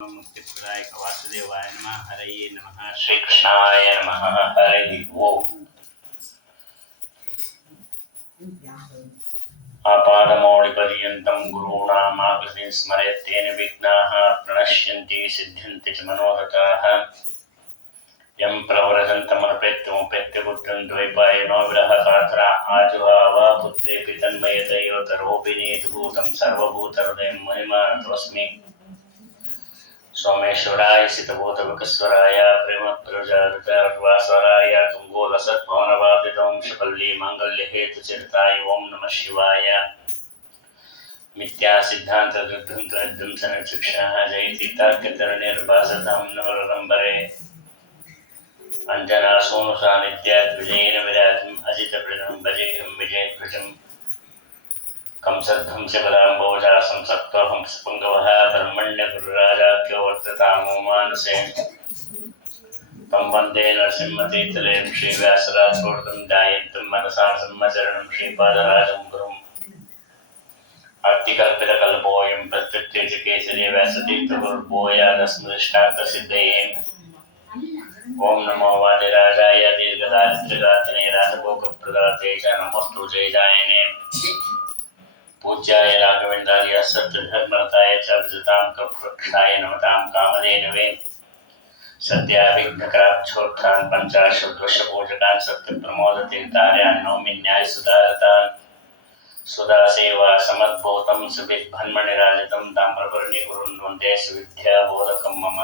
मुक्तिप्रदायक वासुदेवाय नमः। हरये नमः। श्रीकृष्णाय नमः। हरि ओम। आपादमौलिपर्यन्तं गुरूणामाकृतिं स्मरेत् तेन विघ्नाः प्रणश्यन्ति सिद्ध्यन्ति च मनोरथाः। यं प्रव्रजन्तमर्पेत्युमुपेत्य बुद्धं द्वैपायनो विरहकातरा आजुहाव पुत्रेऽपि तन्मयतयोतरोऽपि नेतुभूतं सर्वभूतहृदयं मुनिमानतोऽस्मि। सोमेश्वराय सितभूतविकस्वराय प्रेमप्रजातर्वासराय तुङ्गोलसत्पवनवादितं शपल्ली माङ्गल्यहेतुचरिताय ओं नमः शिवाय। मिथ्यासिद्धान्तदुर्धन्तविध्वंसनशिक्षाः जयति तार्किकरणिर्भासतां नवरदम्बरे अञ्जनासूनुसानिध्याद्विजयेन विराजम् अजितप्रणं भजेऽहं विजयध्वजम्। कंसध्वंसकलाम्बोजा संसक्तोऽहंसपुङ्गवः ब्रह्मण्यगुरुराजाख्यो वर्ततामो मानसे। तं वन्दे नरसिंहतीर्थलें श्रीव्यासराजगुरुं ध्यायन्तं मनसा सम्मचरणं श्रीपादराजं गुरुम्। आर्तिकल्पितकल्पोऽयं प्रत्युत्थितकेसरी व्यासतीर्थगुरुर्भूयादस्मदिष्टार्थसिद्धये। ओं नमो वादिराजाय दीर्घदारिद्र्यघातिने राजभोगप्रदाते च नमोऽस्तु जयजायने। पूज्याय राघवेन्द्रार्य सत्यधर्मरताय च विजतां कल्पवृक्षाय नमतां कामधेनवे। सत्याभिघ्नकराब्धोत्थान् पञ्चाशद्वर्षपूजकान् सत्यप्रमोदतीर्थार्यान् नौमि न्यायसुधारतान्। सुधासेवा समद्भूतं सुभिद्भन्मनिराजितं ताम्रपर्णिगुरुन् वन्दे सुविद्याबोधकं मम।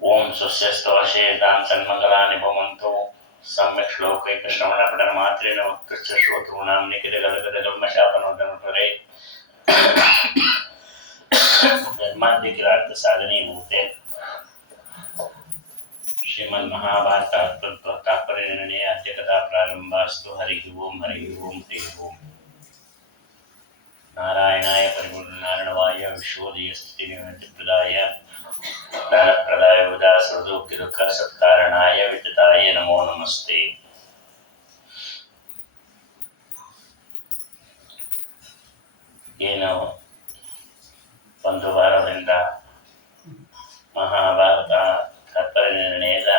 ओं स्वस्यस्तवशेषां सन्मङ्गलानि भवन्तु। सम्यक् श्लोकैकश्रवणपठनमात्रेण उत्कृष्ट श्रोतॄणां निखिलगलगदगम्मशापनोदनपरे धर्माद्यकिरार्थसाधनीभूते श्रीमन्महाभारतात्पर्यनिर्णये अद्य कथा प्रारम्भास्तु। हरिः ओं हरिः ओं हरिः ओं। नारायणाय परिपूर्णनारायणवाय विश्वोदयस्थितिनिवृत्तिप्रदाय दानप्रदाय उदासुरदुःखदुःखसत्कारणाय वितताय नमो नमस्ते। ಏನು ಒಂದು ವಾರದಿಂದ ಮಹಾಭಾರತ ತಾತ್ಪರ್ಯನಿರ್ಣಯದ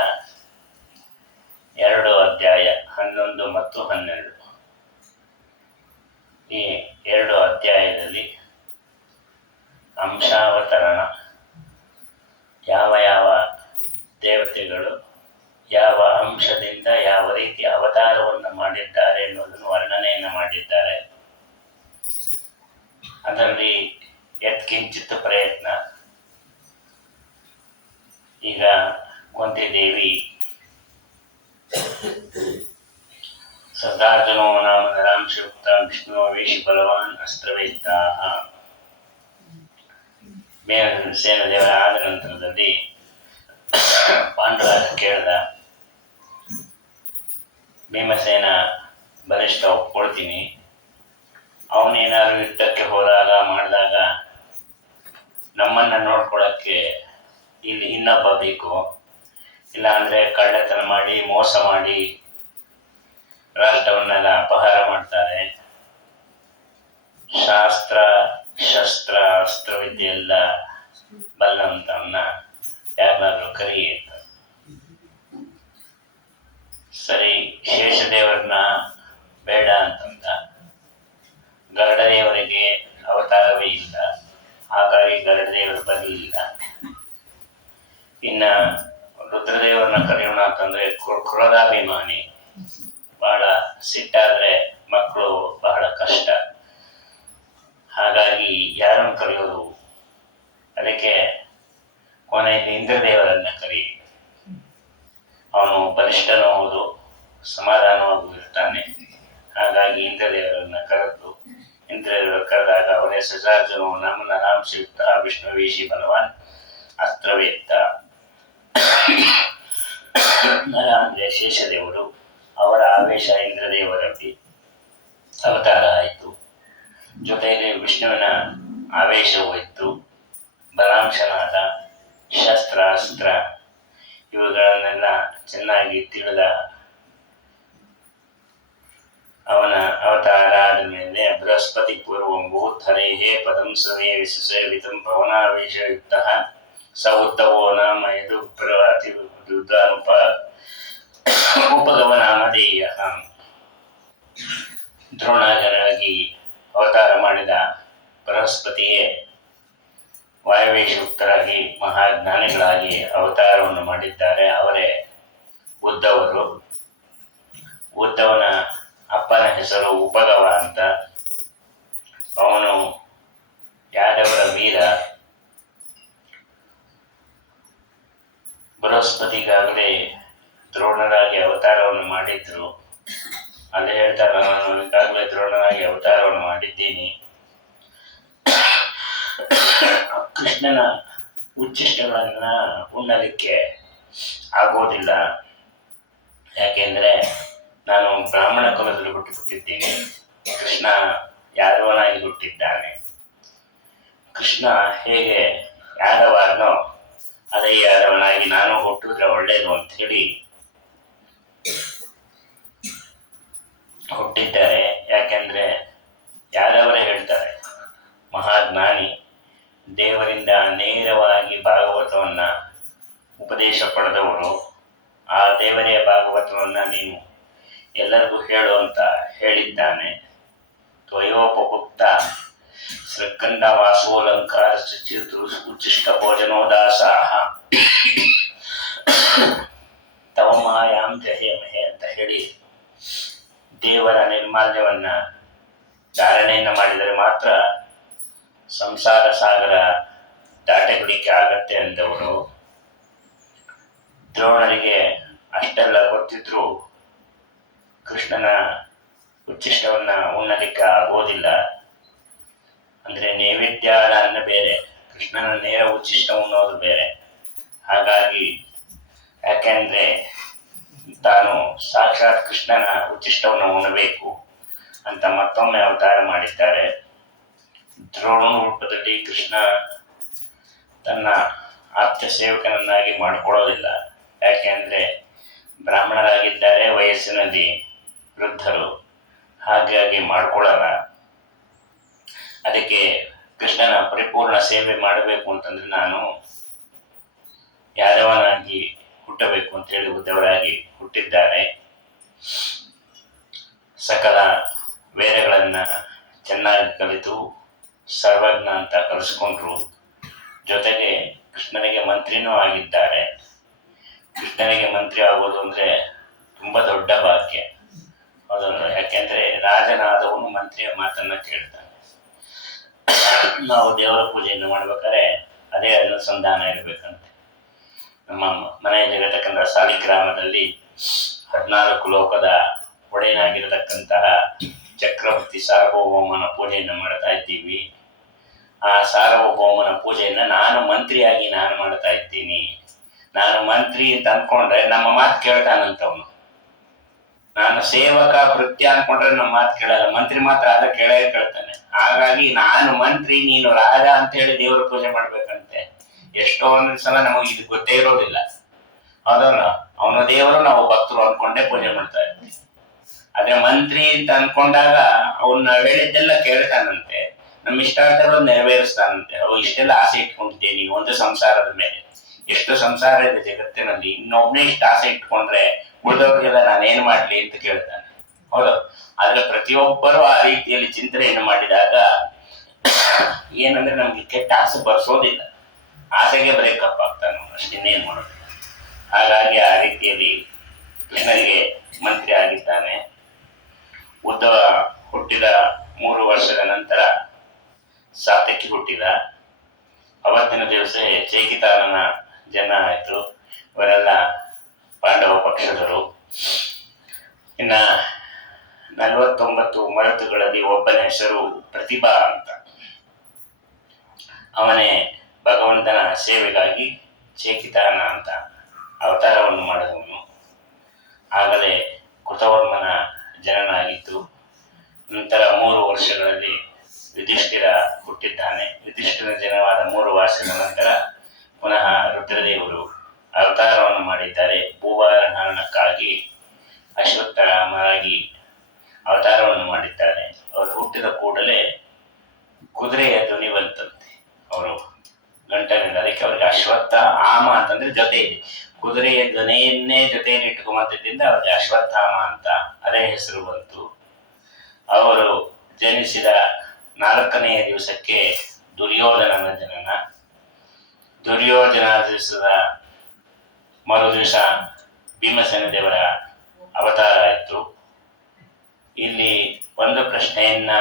2 ಅಧ್ಯಾಯ 11 ಮತ್ತು 12. ಈ 2 ಅಧ್ಯಾಯದಲ್ಲಿ ಅಂಶಾವತರಣ, ಯಾವ ಯಾವ ದೇವತೆಗಳು ಯಾವ ಅಂಶದಿಂದ ಯಾವ ರೀತಿ ಅವತಾರವನ್ನು ಮಾಡಿದ್ದಾರೆ ಎನ್ನುವುದನ್ನು ವರ್ಣನೆಯನ್ನು ಮಾಡಿದ್ದಾರೆ. ಅದರಲ್ಲಿ ಯತ್ಕಿಂಚಿತ್ ಪ್ರಯತ್ನ. ಈಗ ಕುಂತಿದೇವಿ ಸದಾರ್ಜುನೋ ನಾಮ ನರಾಂಶಯುಕ್ತ ವಿಷ್ಣು ವೇಷ ಬಲವಾನ್ ಅಸ್ತ್ರವೇತ್ತಾಃ. ಭೀಮಸೇನ ದೇವರ ಆದ ನಂತರದಲ್ಲಿ ಪಾಂಡುರಾಜ ಕೇಳಿದ, ಭೀಮಸೇನ ಬಲಿಷ್ಠ ಒಪ್ಕೊಳ್ತೀನಿ, ಅವನೇನಾದ್ರು ಯುದ್ಧಕ್ಕೆ ಹೋದಾಗ ಮಾಡಿದಾಗ ನಮ್ಮನ್ನು ನೋಡ್ಕೊಳ್ಳೋಕ್ಕೆ ಇಲ್ಲಿ ಇನ್ನೊಬ್ಬ ಬೇಕು, ಇಲ್ಲಾಂದರೆ ಕಳ್ಳತನ ಮಾಡಿ ಮೋಸ ಮಾಡಿ ರಾಷ್ಟ್ರವನ್ನೆಲ್ಲ ಅಪಹಾರ ಮಾಡ್ತಾರೆ, ಶಾಸ್ತ್ರ ಶಸ್ತ್ರ ಅಸ್ತ್ರವಿದ್ಯೆ ಎಲ್ಲ ಬಲ್ಲಂತವನ್ನ ಯಾರನ್ನಾದ್ರೂ ಕರಿ ಅಂತ. ಸರಿ, ಶೇಷದೇವರನ್ನ ಬೇಡ ಅಂತಂದ. ಗರುಡದೇವರಿಗೆ ಅವತಾರವೇ ಇಲ್ಲ, ಹಾಗಾಗಿ ಗರುಡದೇವರು ಬರಲಿಲ್ಲ. ಇನ್ನ ರುದ್ರದೇವರನ್ನ ಕರೆಯೋಣ ಅಂತಂದ್ರೆ ಕ್ರೋಧಾಭಿಮಾನಿ, ಬಹಳ ಸಿಟ್ಟಾದ್ರೆ ಮಕ್ಕಳು ಬಹಳ ಕಷ್ಟ, ಹಾಗಾಗಿ ಯಾರನ್ನು ಕರೆಯೋದು? ಅದಕ್ಕೆ ಕೊನೆಯಲ್ಲಿ ಇಂದ್ರದೇವರನ್ನ ಕರಿ, ಅವನು ಬಲಿಷ್ಠನೂ ಹೌದು ಸಮಾಧಾನವಾಗೂ ಇರ್ತಾನೆ. ಹಾಗಾಗಿ ಇಂದ್ರದೇವರನ್ನ ಕರೆದು, ಇಂದ್ರದೇವರು ಕರೆದಾಗ ಅವರೇ ಸಜಾರ್ಜುನೋ ನಾಮ ನರಾಂಶಯುಕ್ತ ವಿಷ್ಣು ವೇಷಿ ಬಲವಾನ್ ಅಸ್ತ್ರವೇತ್ತ. ನರ ಅಂದರೆ ಶೇಷದೇವರು, ಅವರ ಆವೇಶ ಇಂದ್ರದೇವರಲ್ಲಿ ಅವತಾರ ಆಯಿತು. ಜೊತೆಯಲ್ಲಿ ವಿಷ್ಣುವಿನ ಆವೇಶವೂ ಇತ್ತು. ಬಲಾಂಶನಾದ ಶಸ್ತ್ರ ಅಸ್ತ್ರ ಇವುಗಳನ್ನೆಲ್ಲ ಚೆನ್ನಾಗಿ ತಿಳಿದ ಅವನ ಅವತಾರ ಆದ ಮೇಲೆ ಬೃಹಸ್ಪತಿ ಪೂರ್ವಂಬು ಥರೇ ಹರೈಃ ಪದಂ ಸವೇವಿ ಸುಸೇವಿತಂ ಪವನಾವೇಶಯುಕ್ತಃ ಸ ಉದ್ದವೋ ನಾಮ ಯದು ಪ್ರವಾತಿ ಉಪಗಮನಾಮಧೇಯಃ. ದ್ರೋಣಾಚಾರ್ಯರಾಗಿ ಅವತಾರ ಮಾಡಿದ ಬೃಹಸ್ಪತಿಯೇ ವಾಯುವೇಶಯುಕ್ತರಾಗಿ ಮಹಾಜ್ಞಾನಿಗಳಾಗಿ ಅವತಾರವನ್ನು ಮಾಡಿದ್ದಾರೆ. ಅವರೇ ಉದ್ದವರು. ಉದ್ದವನ ಅಪ್ಪನ ಹೆಸರು ಉಪಗವ ಅಂತ. ಅವನು ಯಾದವರ ವೀರ. ಬೃಹಸ್ಪತಿಗಾಗಲೇ ದ್ರೋಣರಾಗಿ ಅವತಾರವನ್ನು ಮಾಡಿದ್ರು. ಅಲ್ಲೇ ಹೇಳ್ತಾರೆ, ನಾನು ಈಗಾಗಲೇ ದ್ರೋಣರಾಗಿ ಅವತಾರವನ್ನು ಮಾಡಿದ್ದೀನಿ. ಕೃಷ್ಣನ ಉಚ್ಚಿಷ್ಟಗಳನ್ನ ಉಣ್ಣಲಿಕ್ಕೆ ಆಗೋದಿಲ್ಲ. ಯಾಕೆಂದ್ರೆ ನಾನು ಬ್ರಾಹ್ಮಣ ಕುಲದಲ್ಲಿ ಹುಟ್ಟಿಬಿಟ್ಟಿದ್ದೀನಿ. ಕೃಷ್ಣ ಯಾದವನಾಗಿ ಹುಟ್ಟಿದ್ದಾನೆ. ಕೃಷ್ಣ ಹೇಗೆ ಯಾದವನೋ ಅದೇ ಯಾದವನಾಗಿ ನಾನು ಹುಟ್ಟಿದ್ರೆ ಒಳ್ಳೇದು ಅಂತ ಹೇಳಿ ಹುಟ್ಟಿದ್ದಾರೆ. ಯಾಕೆಂದ್ರೆ ಯಾದವರೇ ಹೇಳ್ತಾರೆ, ಮಹಾಜ್ಞಾನಿ ದೇವರಿಂದ ನೇರವಾಗಿ ಭಾಗವತವನ್ನ ಉಪದೇಶ ಪಡೆದವರು. ಆ ದೇವರೇ ಭಾಗವತವನ್ನ ನೀನು ಎಲ್ಲರಿಗೂ ಹೇಳು ಅಂತ ಹೇಳಿದ್ದಾನೆ. ತ್ವಯೋಪಭುಕ್ತ ಸೃಕ್ಕಂದ ವಾಸೋಲಂಕಾರ ಉಚ್ಚಿಷ್ಟ ಭೋಜನೋದಾಸಾಹ ತವಮಾಯಾಂ ಜಹೇಮಹೆ ಅಂತ ಹೇಳಿ ದೇವರ ನಿರ್ಮಾಲ್ಯವನ್ನ ಧಾರಣೆಯನ್ನ ಮಾಡಿದರೆ ಮಾತ್ರ ಸಂಸಾರ ಸಾಗರ ದಾಟಬಿಡಿಕೆ ಆಗತ್ತೆ ಅಂದವರು. ದ್ರೋಣರಿಗೆ ಅಷ್ಟೆಲ್ಲ ಗೊತ್ತಿದ್ರು ಕೃಷ್ಣನ ಉಚ್ಚಿಷ್ಟವನ್ನ ಉಣ್ಣಲಿಕ್ಕೆ ಆಗೋದಿಲ್ಲ. ಅಂದ್ರೆ ನೈವೇದ್ಯ ಅನ್ನ ಬೇರೆ, ಕೃಷ್ಣನ ನೇರ ಉಚ್ಚಿಷ್ಟ ಉಣ್ಣೋದು ಬೇರೆ. ಹಾಗಾಗಿ ಯಾಕೆಂದ್ರೆ ತಾನು ಸಾಕ್ಷಾತ್ ಕೃಷ್ಣನ ಉಚ್ಚಿಷ್ಟವನ್ನು ಉಣ್ಣಬೇಕು ಅಂತ ಮತ್ತೊಮ್ಮೆ ಅವತಾರ ಮಾಡಿದ್ದಾರೆ. ದ್ರೋಣನ ರೂಪದಲ್ಲಿ ಕೃಷ್ಣ ತನ್ನ ಆಪ್ತ ಸೇವಕನನ್ನಾಗಿ ಮಾಡಿಕೊಳ್ಳೋದಿಲ್ಲ. ಯಾಕೆಂದ್ರೆ ಬ್ರಾಹ್ಮಣರಾಗಿದ್ದಾರೆ, ವಯಸ್ಸಿನಲ್ಲಿ ವೃದ್ಧರು, ಹಾಗಾಗಿ ಮಾಡ್ಕೊಳ್ಳಲ್ಲ. ಅದಕ್ಕೆ ಕೃಷ್ಣನ ಪರಿಪೂರ್ಣ ಸೇವೆ ಮಾಡಬೇಕು ಅಂತಂದ್ರೆ ನಾನು ಯಾದವನಾಗಿ ಹುಟ್ಟಬೇಕು ಅಂತ ಹೇಳಿ ಉದ್ದವರಾಗಿ ಹುಟ್ಟಿದ್ದಾರೆ. ಸಕಲ ವೇದಗಳನ್ನ ಚೆನ್ನಾಗಿ ಕಲಿತು ಸರ್ವಜ್ಞ ಅಂತ ಕಲಿಸ್ಕೊಂಡ್ರು. ಜೊತೆಗೆ ಕೃಷ್ಣನಿಗೆ ಮಂತ್ರಿನೂ ಆಗಿದ್ದಾರೆ. ಕೃಷ್ಣನಿಗೆ ಮಂತ್ರಿ ಆಗೋದು ಅಂದ್ರೆ ತುಂಬಾ ದೊಡ್ಡ ಭಾಗ್ಯ. ಅದನ್ನು ಯಾಕೆಂದ್ರೆ ರಾಜನಾದವನು ಮಂತ್ರಿಯ ಮಾತನ್ನ ಕೇಳ್ತಾನೆ. ನಾವು ದೇವರ ಪೂಜೆಯನ್ನು ಮಾಡ್ಬೇಕಾದ್ರೆ ಅದೇ ಅನುಸಂಧಾನ ಇರಬೇಕಂತೆ. ನಮ್ಮ ಮನೆಯಲ್ಲಿರತಕ್ಕಂಥ ಸಾಲಿಗ್ರಾಮದಲ್ಲಿ 14 ಲೋಕದ ಒಡೆಯನಾಗಿರತಕ್ಕಂತಹ ಚಕ್ರವರ್ತಿ ಸಾರ್ವಭೌಮನ ಪೂಜೆಯನ್ನು ಮಾಡ್ತಾ ಇದ್ದೀವಿ. ಆ ಸಾರ್ವಭೌಮನ ಪೂಜೆಯನ್ನ ನಾನು ಮಂತ್ರಿಯಾಗಿ ನಾನು ಮಾಡ್ತಾ ಇದ್ದೀನಿ. ನಾನು ಮಂತ್ರಿ ಅಂತ ಅನ್ಕೊಂಡ್ರೆ ನಮ್ಮ ಮಾತು ಕೇಳ್ತಾನಂತವನು. ನಾನು ಸೇವಕ ವೃತ್ತಿ ಅನ್ಕೊಂಡ್ರೆ ನಮ್ಮ ಮಾತು ಕೇಳಲ್ಲ. ಮಂತ್ರಿ ಮಾತ್ರ ಆದ ಕೇಳ್ತಾನೆ. ಹಾಗಾಗಿ ನಾನು ಮಂತ್ರಿ, ನೀನು ರಾಜ ಅಂತ ಹೇಳಿ ದೇವರ ಪೂಜೆ ಮಾಡ್ಬೇಕಂತೆ. ಎಷ್ಟೊಂದು ಸಲ ನಮಗೆ ಇದು ಗೊತ್ತೇ ಇರೋದಿಲ್ಲ. ಹೌದಲ್ಲ, ಅವನ ದೇವರು ನಾವು ಭಕ್ತರು ಅನ್ಕೊಂಡೇ ಪೂಜೆ ಮಾಡ್ತಾ ಇದ್ವಿ. ಆದ್ರೆ ಮಂತ್ರಿ ಅಂತ ಅನ್ಕೊಂಡಾಗ ಅವನ್ನ ಹೇಳಿದ್ದೆಲ್ಲ ಕೇಳ್ತಾನಂತೆ, ನಮ್ಮ ಇಷ್ಟಾರ್ಥಗಳನ್ನು ನೆರವೇರಿಸ್ತಾನಂತೆ. ಅವು ಇಷ್ಟೆಲ್ಲ ಆಸೆ ಇಟ್ಕೊಂಡಿದ್ದೆ ನೀನು ಒಂದು ಸಂಸಾರದ ಮೇಲೆ. ಎಷ್ಟು ಸಂಸಾರ ಇದೆ ಜಗತ್ತಿನಲ್ಲಿ, ಇನ್ನೊಬ್ನೇ ಇಷ್ಟು ಆಸೆ ಇಟ್ಕೊಂಡ್ರೆ ಉಳಿದವ್ರಿಗೆಲ್ಲ ನಾನೇನ್ ಮಾಡ್ಲಿ ಅಂತ ಕೇಳ್ತಾನೆ. ಹೌದು, ಆದ್ರೆ ಪ್ರತಿಯೊಬ್ಬರು ಆ ರೀತಿಯಲ್ಲಿ ಚಿಂತನೆಯನ್ನು ಮಾಡಿದಾಗ ಏನಂದ್ರೆ ನಮ್ಗೆ ಕೆಟ್ಟ ಆಸೆ ಬರ್ಸೋದಿಲ್ಲ. ಆಸೆಗೆ ಬ್ರೇಕಪ್ ಆಗ್ತಾನೆ ಅಷ್ಟಿನ್ನೇನ್ ಮಾಡೋದು. ಹಾಗಾಗಿ ಆ ರೀತಿಯಲ್ಲಿ ಕೃಷ್ಣನಿಗೆ ಮಂತ್ರಿ ಆಗಿದ್ದಾನೆ. ಉದ್ದವ ಹುಟ್ಟಿದ 3 ವರ್ಷದ ನಂತರ ಸಾತ್ಯಕಿ ಹುಟ್ಟಿದ. ಅವತ್ತಿನ ದಿವಸ ಚೈಕಿತಾನನ ಜನ ಆಯ್ತು. ಇವರೆಲ್ಲ ಪಾಂಡವ ಪಕ್ಷದವರು. ಇನ್ನ 49 ಮರುತುಗಳಲ್ಲಿ ಒಬ್ಬನ ಹೆಸರು ಪ್ರತಿಭಾ ಅಂತ. ಅವನೇ ಭಗವಂತನ ಸೇವೆಗಾಗಿ ಚೇಕಿತಾನ ಅಂತ ಅವತಾರವನ್ನು ಮಾಡಿದವನು. ಆಗಲೇ ಕೃತವರ್ಮನ ಜನನ ಆಗಿತ್ತು. ನಂತರ 3 ವರ್ಷಗಳಲ್ಲಿ ಯುಧಿಷ್ಠಿರ ಹುಟ್ಟಿದ್ದಾನೆ. ಯುಧಿಷ್ಠಿರ ಜನವಾದ 3 ವರ್ಷದ ನಂತರ ಪುನಃ ರುದ್ರದೇವರು ಅವತಾರವನ್ನು ಮಾಡಿದ್ದಾರೆ. ಭೂಭಾರಣಕ್ಕಾಗಿ ಅಶ್ವತ್ಥರಾಮರಾಗಿ ಅವತಾರವನ್ನು ಮಾಡಿದ್ದಾರೆ. ಅವರು ಹುಟ್ಟಿದ ಕೂಡಲೇ ಕುದುರೆಯ ಧ್ವನಿ ಬಂತಂತೆ ಅವರು ಗಂಟಲಿಂದ. ಅದಕ್ಕೆ ಅವ್ರಿಗೆ ಅಶ್ವತ್ಥ ಆಮ ಅಂತಂದ್ರೆ ಜೊತೆ ಇದೆ. ಕುದುರೆಯ ಧ್ವನಿಯನ್ನೇ ಜೊತೆಯಲ್ಲಿ ಇಟ್ಕೊಂಬಂತಿದ್ದರಿಂದ ಅವ್ರಿಗೆ ಅಶ್ವತ್ಥಾಮ ಅಂತ ಅದೇ ಹೆಸರು ಬಂತು. ಅವರು ಜನಿಸಿದ 4ನೆಯ ದಿವಸಕ್ಕೆ ದುರ್ಯೋಧನನ ಜನನ. ದುರ್ಯೋಧನ ದಿವಸದ ಮರು ದಿವಸ ಭೀಮಸೇನ ದೇವರ ಅವತಾರ ಆಯಿತು. ಇಲ್ಲಿ ಒಂದು ಪ್ರಶ್ನೆಯನ್ನ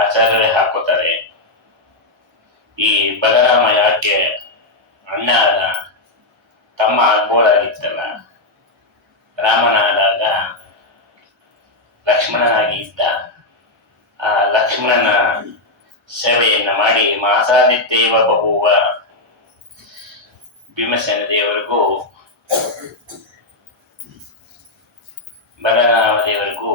ಆಚಾರ್ಯರೇ ಹಾಕೋತಾರೆ. ಈ ಬಲರಾಮ ಯಾಕೆ ಅಣ್ಣ ಆದ, ತಮ್ಮ ಆಗ್ಬೋದಾಗಿತ್ತಲ್ಲ, ರಾಮನಾದಾಗ ಲಕ್ಷ್ಮಣನಾಗಿ ಇದ್ದ. ಆ ಲಕ್ಷ್ಮಣನ ಸೇವೆಯನ್ನ ಮಾಡಿ ಮಾಸಾದಿತ್ಯವ ಬಹುವ ಭೀಮಸೇನ ದೇವರಿಗೂ ಬಲರಾಮ ದೇವರಿಗೂ